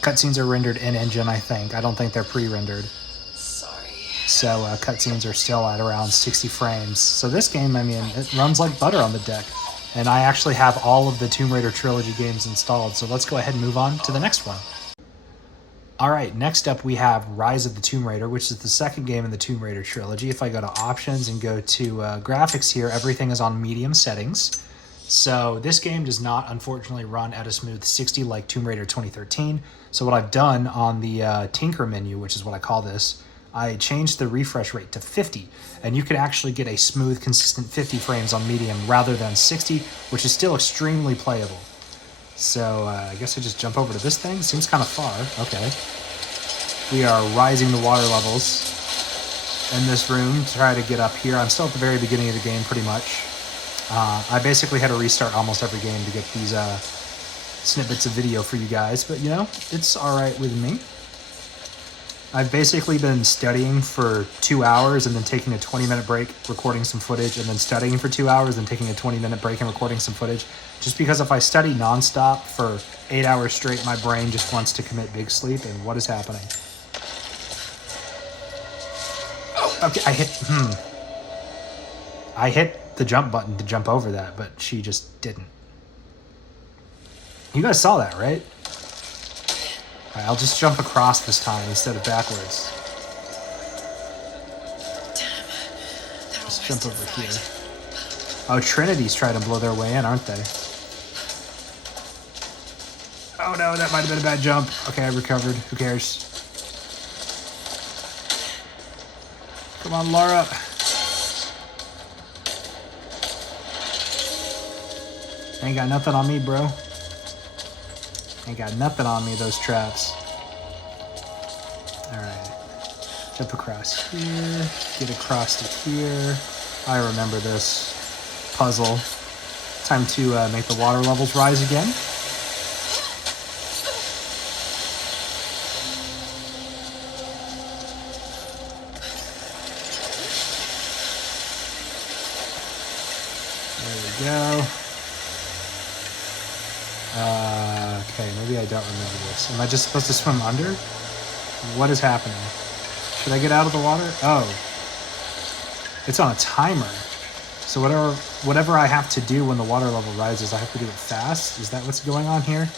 Cutscenes are rendered in engine, I think. I don't think they're pre-rendered. Sorry. So cutscenes are still at around 60 frames. So this game, I mean, it runs like butter on the deck. And I actually have all of the Tomb Raider trilogy games installed. So let's go ahead and move on to the next one. All right, next up we have Rise of the Tomb Raider, which is the second game in the Tomb Raider trilogy. If I go to options and go to graphics here, everything is on medium settings. So this game does not, unfortunately, run at a smooth 60 like Tomb Raider 2013. So what I've done on the Tinker menu, which is what I call this, I changed the refresh rate to 50. And you could actually get a smooth, consistent 50 frames on medium rather than 60, which is still extremely playable. So I guess I just jump over to this thing. Seems kind of far. Okay. We are rising the water levels in this room to try to get up here. I'm still at the very beginning of the game pretty much. I basically had to restart almost every game to get these snippets of video for you guys, but you know, it's alright with me. I've basically been studying for 2 hours and then taking a 20-minute break, recording some footage, and then studying for 2 hours and taking a 20-minute break and recording some footage. Just because if I study nonstop for 8 hours straight, my brain just wants to commit big sleep, and what is happening? Oh, okay, I hit the jump button to jump over that, but she just didn't. You guys saw that, right? Alright, I'll just jump across this time instead of backwards. Just jump over here. Oh, Trinity's trying to blow their way in, aren't they? Oh no, that might have been a bad jump. Okay, I recovered. Who cares? Come on, Laura. Ain't got nothing on me, bro. Ain't got nothing on me, those traps. Alright. Jump across here. Get across to here. I remember this puzzle. Time to make the water levels rise again. There we go. Okay, maybe I don't remember this. Am I just supposed to swim under? What is happening? Should I get out of the water? Oh. It's on a timer. So whatever I have to do when the water level rises, I have to do it fast? Is that what's going on here?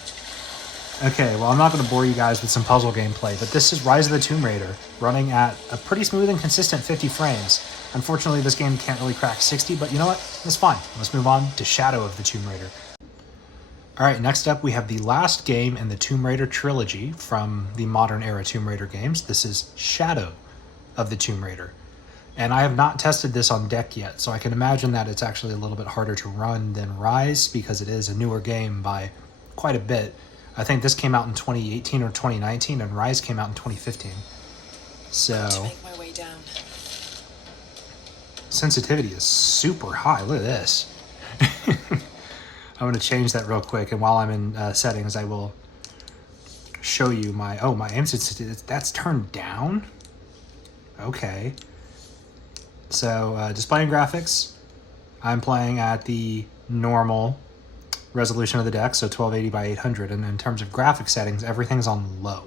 Okay, well, I'm not going to bore you guys with some puzzle gameplay, but this is Rise of the Tomb Raider, running at a pretty smooth and consistent 50 frames. Unfortunately, this game can't really crack 60, but you know what? That's fine. Let's move on to Shadow of the Tomb Raider. Alright, next up we have the last game in the Tomb Raider trilogy from the modern era Tomb Raider games. This is Shadow of the Tomb Raider. And I have not tested this on deck yet, so I can imagine that it's actually a little bit harder to run than Rise because it is a newer game by quite a bit. I think this came out in 2018 or 2019 and Rise came out in 2015. So To make my way down. Sensitivity is super high. Look at this. I'm going to change that real quick, and while I'm in settings, I will show you my aim sensitivity. That's turned down? Okay. So, display and graphics, I'm playing at the normal resolution of the deck, so 1280 by 800, and in terms of graphic settings, everything's on low.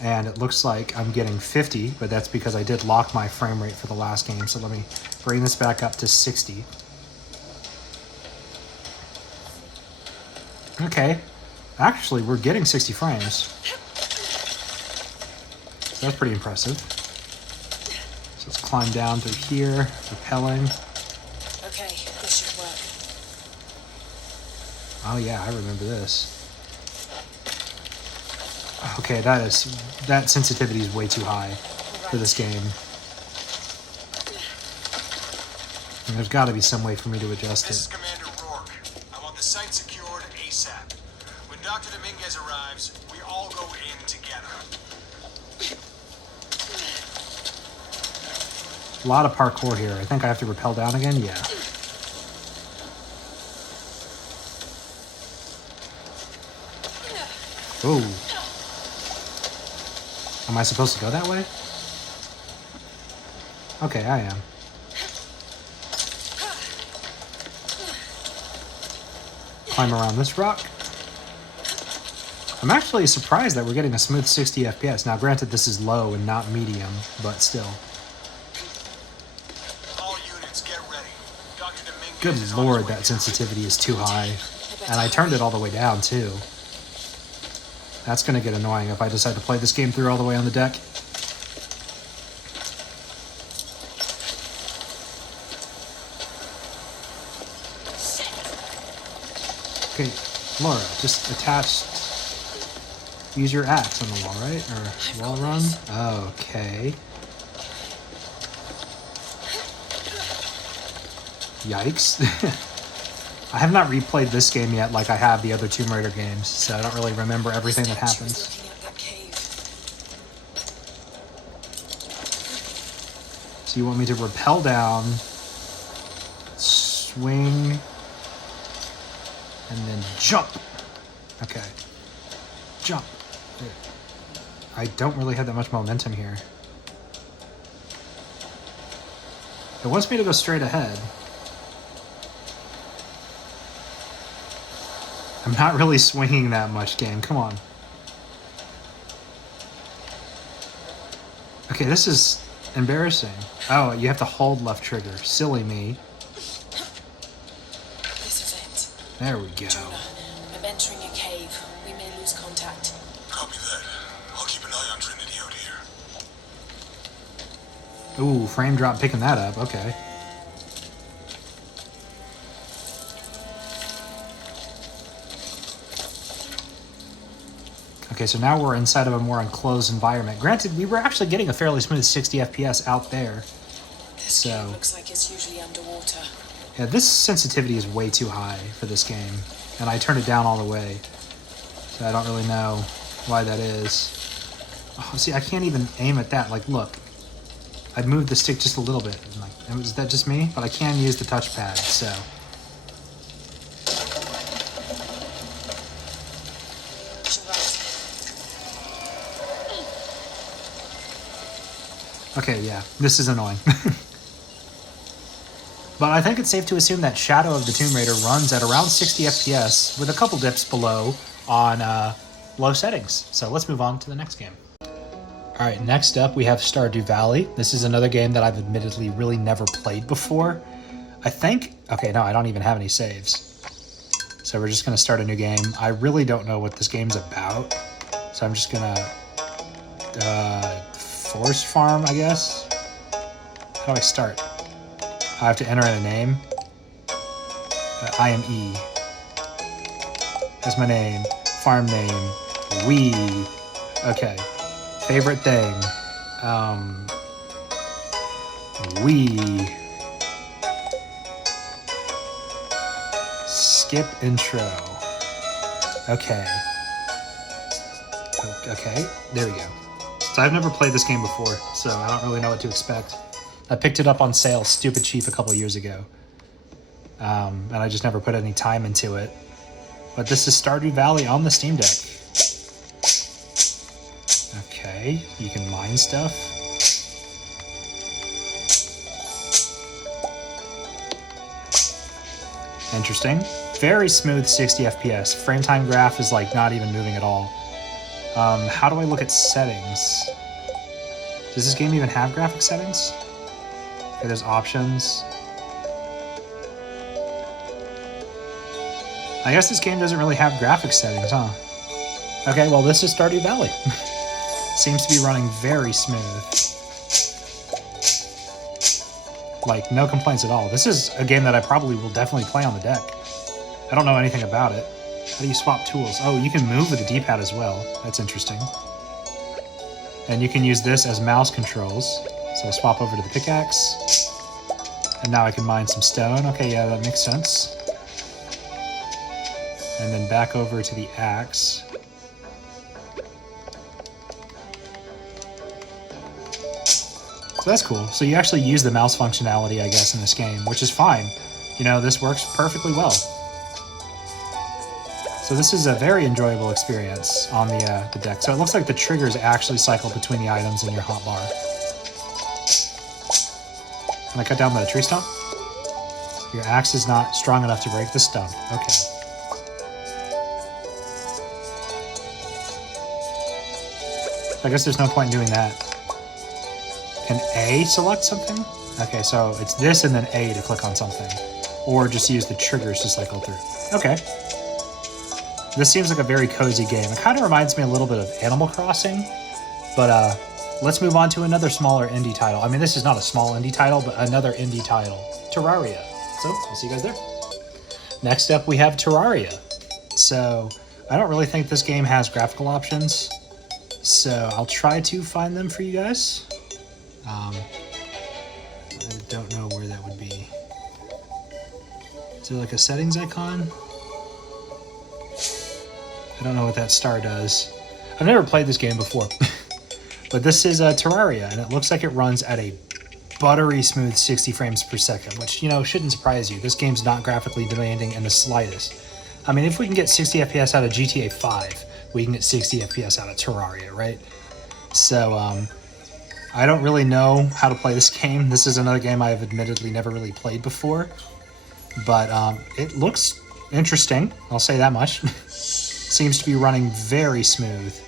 And it looks like I'm getting 50, but that's because I did lock my frame rate for the last game, so let me bring this back up to 60. Okay, actually, we're getting 60 frames. So that's pretty impressive. So let's climb down through here, rappelling. Okay, this should work. Oh yeah, I remember this. Okay, that sensitivity is way too high for this game. And there's got to be some way for me to adjust This is it. Commander Rourke. I want the site secured ASAP. When Dr. Dominguez arrives, we all go in together. A lot of parkour here. I think I have to rappel down again? Yeah. Ooh. Am I supposed to go that way? Okay, I am. Climb around this rock. I'm actually surprised that we're getting a smooth 60 FPS. Now, granted, this is low and not medium, but still. All units, get ready. Dr. Dominguez Good is on his lord, way that down. sensitivity is too high. And I turned it all the way down, too. That's going to get annoying if I decide to play this game through all the way on the deck. Okay, Laura, just attach... Use your axe on the wall, right? Or wall run? Okay. Yikes. I have not replayed this game yet like I have the other Tomb Raider games, so I don't really remember everything that happens. So you want me to rappel down, swing, and then jump. Okay. Jump. I don't really have that much momentum here. It wants me to go straight ahead. I'm not really swinging that much, game. Come on. Okay, this is embarrassing. Oh, you have to hold left trigger. Silly me. This is it. There we go. Jonah, I'm entering a cave. We may lose contact. Copy that. I'll keep an eye on Trinity out here. Ooh, frame drop picking that up. Okay. Okay, so now we're inside of a more enclosed environment. Granted, we were actually getting a fairly smooth 60 FPS out there. This game looks like it's usually underwater. Yeah, this sensitivity is way too high for this game, and I turned it down all the way. So I don't really know why that is. Oh, see, I can't even aim at that. Like, look. I'd move the stick just a little bit. And like, is that just me? But I can use the touchpad, so... Okay, yeah, this is annoying. But I think it's safe to assume that Shadow of the Tomb Raider runs at around 60 FPS with a couple dips below on low settings. So let's move on to the next game. All right, next up we have Stardew Valley. This is another game that I've admittedly really never played before. I think, okay, no, I don't even have any saves. So we're just gonna start a new game. I really don't know what this game's about. So I'm just gonna forest farm, I guess. How do I start? I have to enter in a name. I am E. That's my name. Farm name. We. Okay. Favorite thing. We. Skip intro. Okay. Okay. There we go. So I've never played this game before, so I don't really know what to expect. I picked it up on sale stupid cheap a couple years ago. And I just never put any time into it. But this is Stardew Valley on the Steam Deck. Okay, you can mine stuff. Interesting. Very smooth 60 FPS. Frame time graph is like not even moving at all. How do I look at settings? Does this game even have graphic settings? Okay, there's options. I guess this game doesn't really have graphic settings, huh? Okay, well, this is Stardew Valley. Seems to be running very smooth. Like, no complaints at all. This is a game that I probably will definitely play on the deck. I don't know anything about it. How do you swap tools? Oh, you can move with the D-pad as well. That's interesting. And you can use this as mouse controls. So I'll swap over to the pickaxe. And now I can mine some stone. Okay, yeah, that makes sense. And then back over to the axe. So that's cool. So you actually use the mouse functionality, I guess, in this game, which is fine. You know, this works perfectly well. So this is a very enjoyable experience on the deck. So it looks like the triggers actually cycle between the items in your hotbar. Can I cut down the tree stump? Your axe is not strong enough to break the stump. Okay. I guess there's no point in doing that. Can A select something? Okay, so it's this and then A to click on something. Or just use the triggers to cycle through. Okay. This seems like a very cozy game. It kind of reminds me a little bit of Animal Crossing. But let's move on to another smaller indie title. I mean, this is not a small indie title, but another indie title. Terraria. So, I'll see you guys there. Next up, we have Terraria. So, I don't really think this game has graphical options. So, I'll try to find them for you guys. I don't know where that would be. Is there like a settings icon? I don't know what that star does. I've never played this game before. But this is Terraria, and it looks like it runs at a buttery smooth 60 frames per second, which, you know, shouldn't surprise you. This game's not graphically demanding in the slightest. I mean, if we can get 60 FPS out of GTA 5, we can get 60 FPS out of Terraria, right? So, I don't really know how to play this game. This is another game I've admittedly never really played before. But it looks interesting, I'll say that much. Seems to be running very smooth.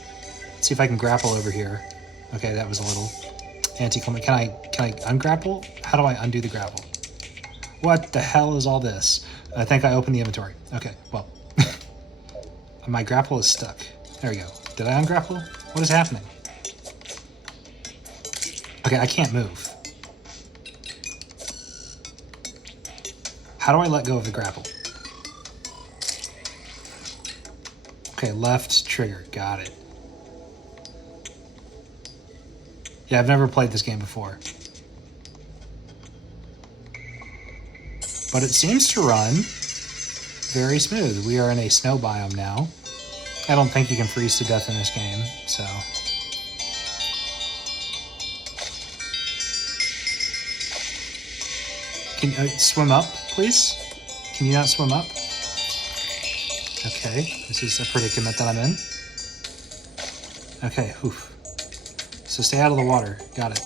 Let's see if I can grapple over here. Okay, that was a little anticlimactic. Can I ungrapple? How do I undo the grapple? What the hell is all this? I think I opened the inventory. Okay, well. My grapple is stuck. There we go. Did I ungrapple? What is happening? Okay, I can't move. How do I let go of the grapple? Okay, left trigger. Got it. Yeah, I've never played this game before. But it seems to run very smooth. We are in a snow biome now. I don't think you can freeze to death in this game, so... Can you swim up, please? Can you not swim up? Okay, this is a predicament that I'm in. Okay, oof. So stay out of the water. Got it.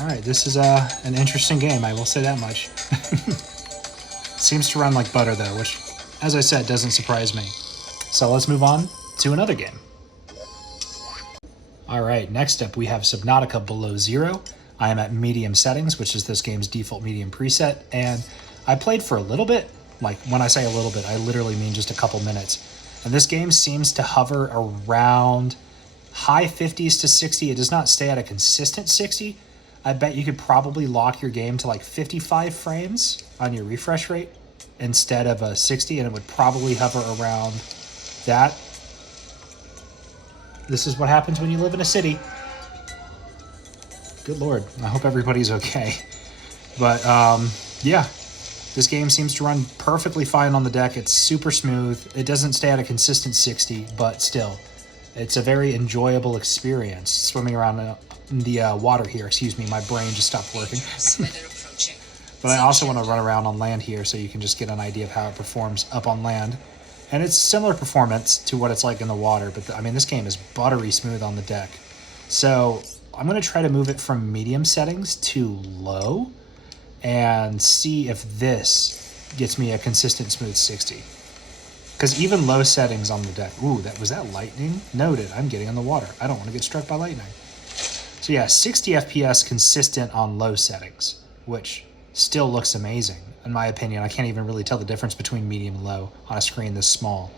Alright, this is an interesting game, I will say that much. Seems to run like butter though, which, as I said, doesn't surprise me. So let's move on to another game. Alright, next up we have Subnautica Below Zero. I am at medium settings, which is this game's default medium preset, and I played for a little bit. Like, when I say a little bit, I literally mean just a couple minutes. And this game seems to hover around high 50s to 60. It does not stay at a consistent 60. I bet you could probably lock your game to like 55 frames on your refresh rate instead of a 60, and it would probably hover around that. This is what happens when you live in a city. Good Lord, I hope everybody's okay. But, yeah. This game seems to run perfectly fine on the deck. It's super smooth. It doesn't stay at a consistent 60, but still, it's a very enjoyable experience. Swimming around in the water here. Excuse me, my brain just stopped working. But I also want to run around on land here so you can just get an idea of how it performs up on land. And it's similar performance to what it's like in the water, but I mean, this game is buttery smooth on the deck. So I'm going to try to move it from medium settings to low and see if this gets me a consistent smooth 60. Because even low settings on the deck... Ooh, was that lightning? Noted, I'm getting in the water. I don't want to get struck by lightning. So yeah, 60 FPS consistent on low settings, which still looks amazing, in my opinion. I can't even really tell the difference between medium and low on a screen this small.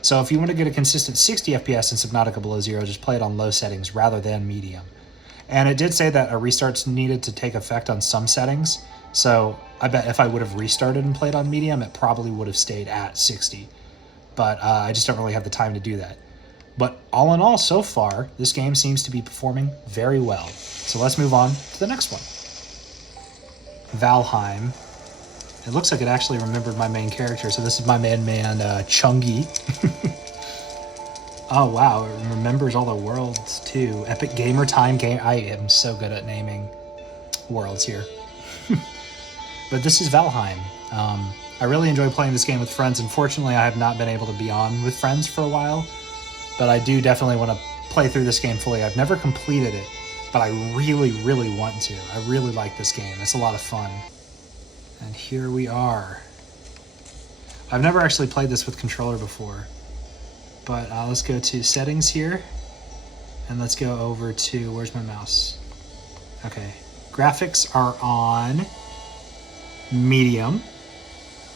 So if you want to get a consistent 60 FPS in Subnautica Below Zero, just play it on low settings rather than medium. And it did say that a restart's needed to take effect on some settings, so I bet if I would have restarted and played on medium, it probably would have stayed at 60. But I just don't really have the time to do that. But all in all, so far, this game seems to be performing very well. So let's move on to the next one. Valheim. It looks like it actually remembered my main character, so this is my main man, Chungi. Oh wow, it remembers all the worlds too. Epic Gamer Time game. I am so good at naming worlds here. But this is Valheim. I really enjoy playing this game with friends. Unfortunately, I have not been able to be on with friends for a while, but I do definitely want to play through this game fully. I've never completed it, but I really, really want to. I really like this game. It's a lot of fun. And here we are. I've never actually played this with controller before, but let's go to settings here, and let's go over to, where's my mouse? Okay, graphics are on medium.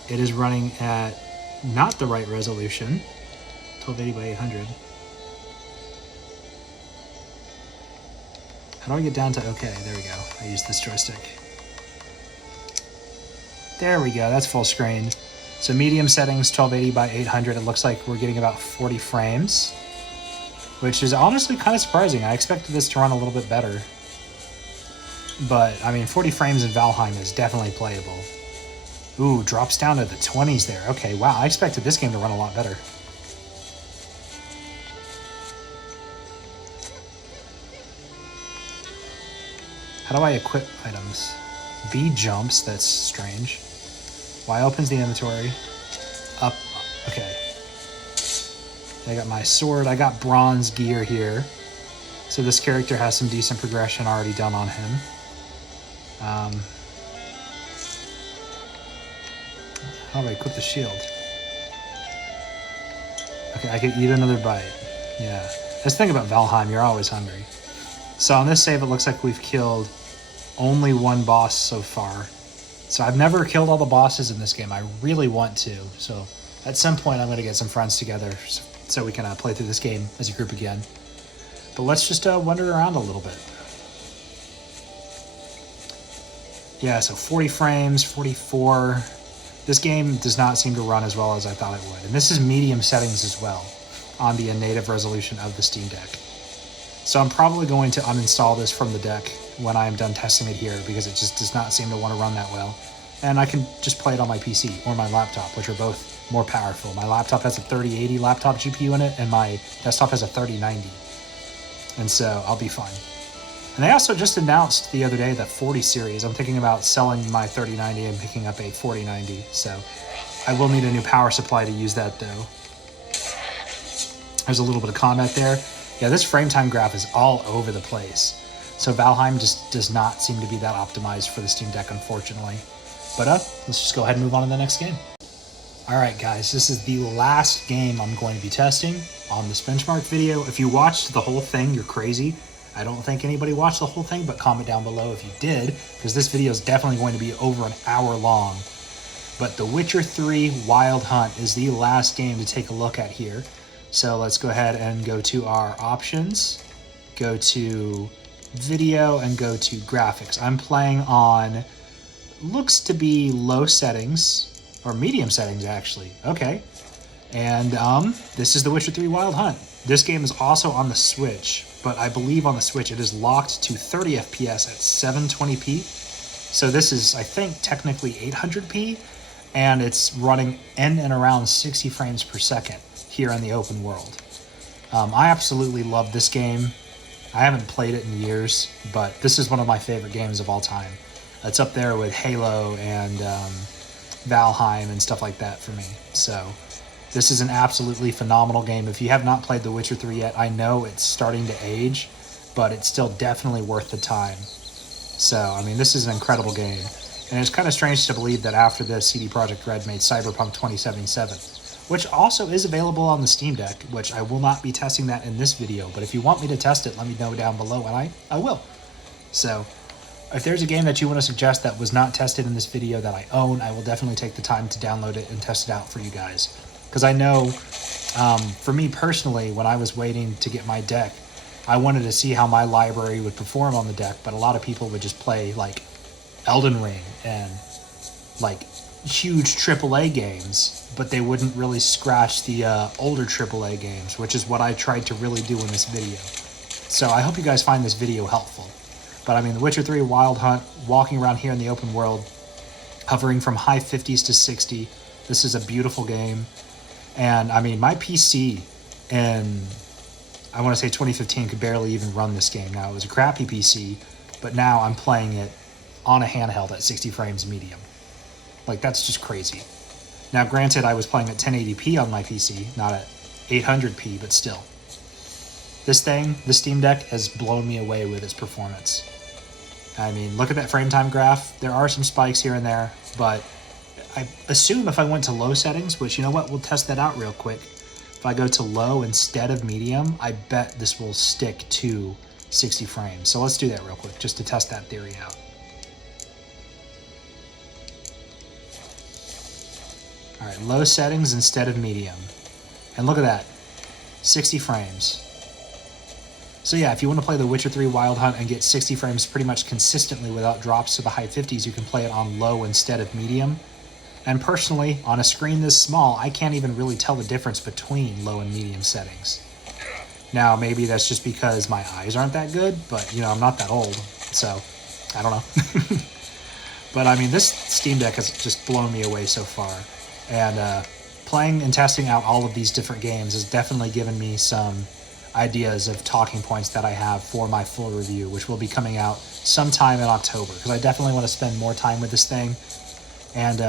It is running at not the right resolution, 1280 by 800. How do I get down to okay? There we go. I use this joystick. There we go, that's full screen. So medium settings, 1280 by 800. It looks like we're getting about 40 frames, which is honestly kind of surprising. I expected this to run a little bit better. But, I mean, 40 frames in Valheim is definitely playable. Ooh, drops down to the 20s there. Okay, wow, I expected this game to run a lot better. How do I equip items? B jumps, that's strange. Y opens the inventory. Up, okay. I got my sword, I got bronze gear here. So this character has some decent progression already done on him. How do I equip the shield? Okay, I could eat another bite. Yeah. Let's think about Valheim, you're always hungry. So on this save, it looks like we've killed only one boss so far. So I've never killed all the bosses in this game. I really want to. So at some point, I'm going to get some friends together so we can play through this game as a group again. But let's just wander around a little bit. Yeah, so 40 frames, 44. This game does not seem to run as well as I thought it would. And this is medium settings as well on the native resolution of the Steam Deck. So I'm probably going to uninstall this from the deck when I am done testing it here because it just does not seem to want to run that well. And I can just play it on my PC or my laptop, which are both more powerful. My laptop has a 3080 laptop GPU in it, and my desktop has a 3090. And so I'll be fine. And they also just announced the other day the 40 series. I'm thinking about selling my 3090 and picking up a 4090. So I will need a new power supply to use that though. There's a little bit of comment there. Yeah, this frame time graph is all over the place. So Valheim just does not seem to be that optimized for the Steam Deck, unfortunately. But let's just go ahead and move on to the next game. All right, guys, this is the last game I'm going to be testing on this benchmark video. If you watched the whole thing, you're crazy. I don't think anybody watched the whole thing, but comment down below if you did, because this video is definitely going to be over an hour long. But The Witcher 3 Wild Hunt is the last game to take a look at here. So let's go ahead and go to our options, go to video, and go to graphics. I'm playing on, looks to be low settings, or medium settings actually. Okay. And this is The Witcher 3 Wild Hunt. This game is also on the Switch, but I believe on the Switch it is locked to 30 FPS at 720p. So this is, I think, technically 800p, and it's running in and around 60 frames per second here in the open world. I absolutely love this game. I haven't played it in years, but this is one of my favorite games of all time. It's up there with Halo and Valheim and stuff like that for me. So this is an absolutely phenomenal game. If you have not played The Witcher 3 yet, I know it's starting to age, but it's still definitely worth the time. So, I mean, this is an incredible game. And it's kind of strange to believe that after this, CD Projekt Red made Cyberpunk 2077, which also is available on the Steam Deck, which I will not be testing that in this video. But if you want me to test it, let me know down below, and I will. So if there's a game that you want to suggest that was not tested in this video that I own, I will definitely take the time to download it and test it out for you guys. Because I know, for me personally, when I was waiting to get my deck, I wanted to see how my library would perform on the deck, but a lot of people would just play, like, Elden Ring and, like, huge AAA games, but they wouldn't really scratch the older AAA games, which is what I tried to really do in this video. So I hope you guys find this video helpful. But I mean, The Witcher 3 Wild Hunt, walking around here in the open world, hovering from high 50s to 60. This is a beautiful game. And I mean, my PC in, I want to say 2015, could barely even run this game. Now, it was a crappy PC, but now I'm playing it on a handheld at 60 frames medium. Like, that's just crazy. Now, granted, I was playing at 1080p on my PC, not at 800p, but still. This thing, the Steam Deck, has blown me away with its performance. I mean, look at that frame time graph. There are some spikes here and there, but I assume if I went to low settings, which, you know what, we'll test that out real quick. If I go to low instead of medium, I bet this will stick to 60 frames. So let's do that real quick, just to test that theory out. All right, low settings instead of medium. And look at that, 60 frames. So yeah, if you want to play The Witcher 3 Wild Hunt and get 60 frames pretty much consistently without drops to the high 50s, you can play it on low instead of medium. And personally, on a screen this small, I can't even really tell the difference between low and medium settings. Now, maybe that's just because my eyes aren't that good, but, you know, I'm not that old, so I don't know. But, I mean, this Steam Deck has just blown me away so far. And playing and testing out all of these different games has definitely given me some ideas of talking points that I have for my full review, which will be coming out sometime in October, because I definitely want to spend more time with this thing. And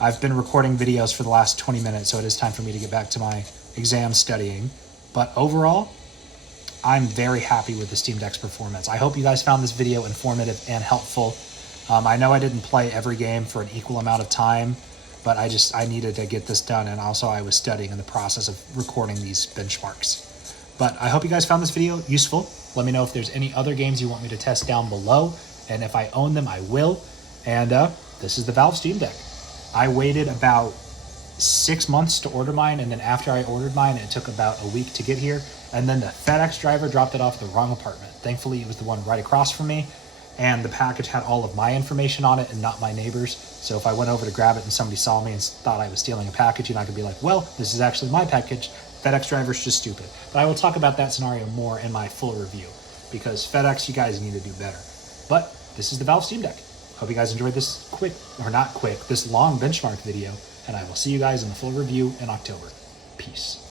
I've been recording videos for the last 20 minutes, so it is time for me to get back to my exam studying. But overall, I'm very happy with the Steam Deck's performance. I hope you guys found this video informative and helpful. I know I didn't play every game for an equal amount of time, but I needed to get this done, and also I was studying in the process of recording these benchmarks. But I hope you guys found this video useful. Let me know if there's any other games you want me to test down below, and if I own them, I will. And this is the Valve Steam Deck. I waited about 6 months to order mine, and then after I ordered mine, it took about a week to get here, and then the FedEx driver dropped it off at the wrong apartment. Thankfully, it was the one right across from me, and the package had all of my information on it and not my neighbor's. So if I went over to grab it and somebody saw me and thought I was stealing a package, I could be like, well, this is actually my package. FedEx driver's just stupid. But I will talk about that scenario more in my full review, because FedEx, you guys need to do better. But this is the Valve Steam Deck. Hope you guys enjoyed this this long benchmark video, and I will see you guys in the full review in October. Peace.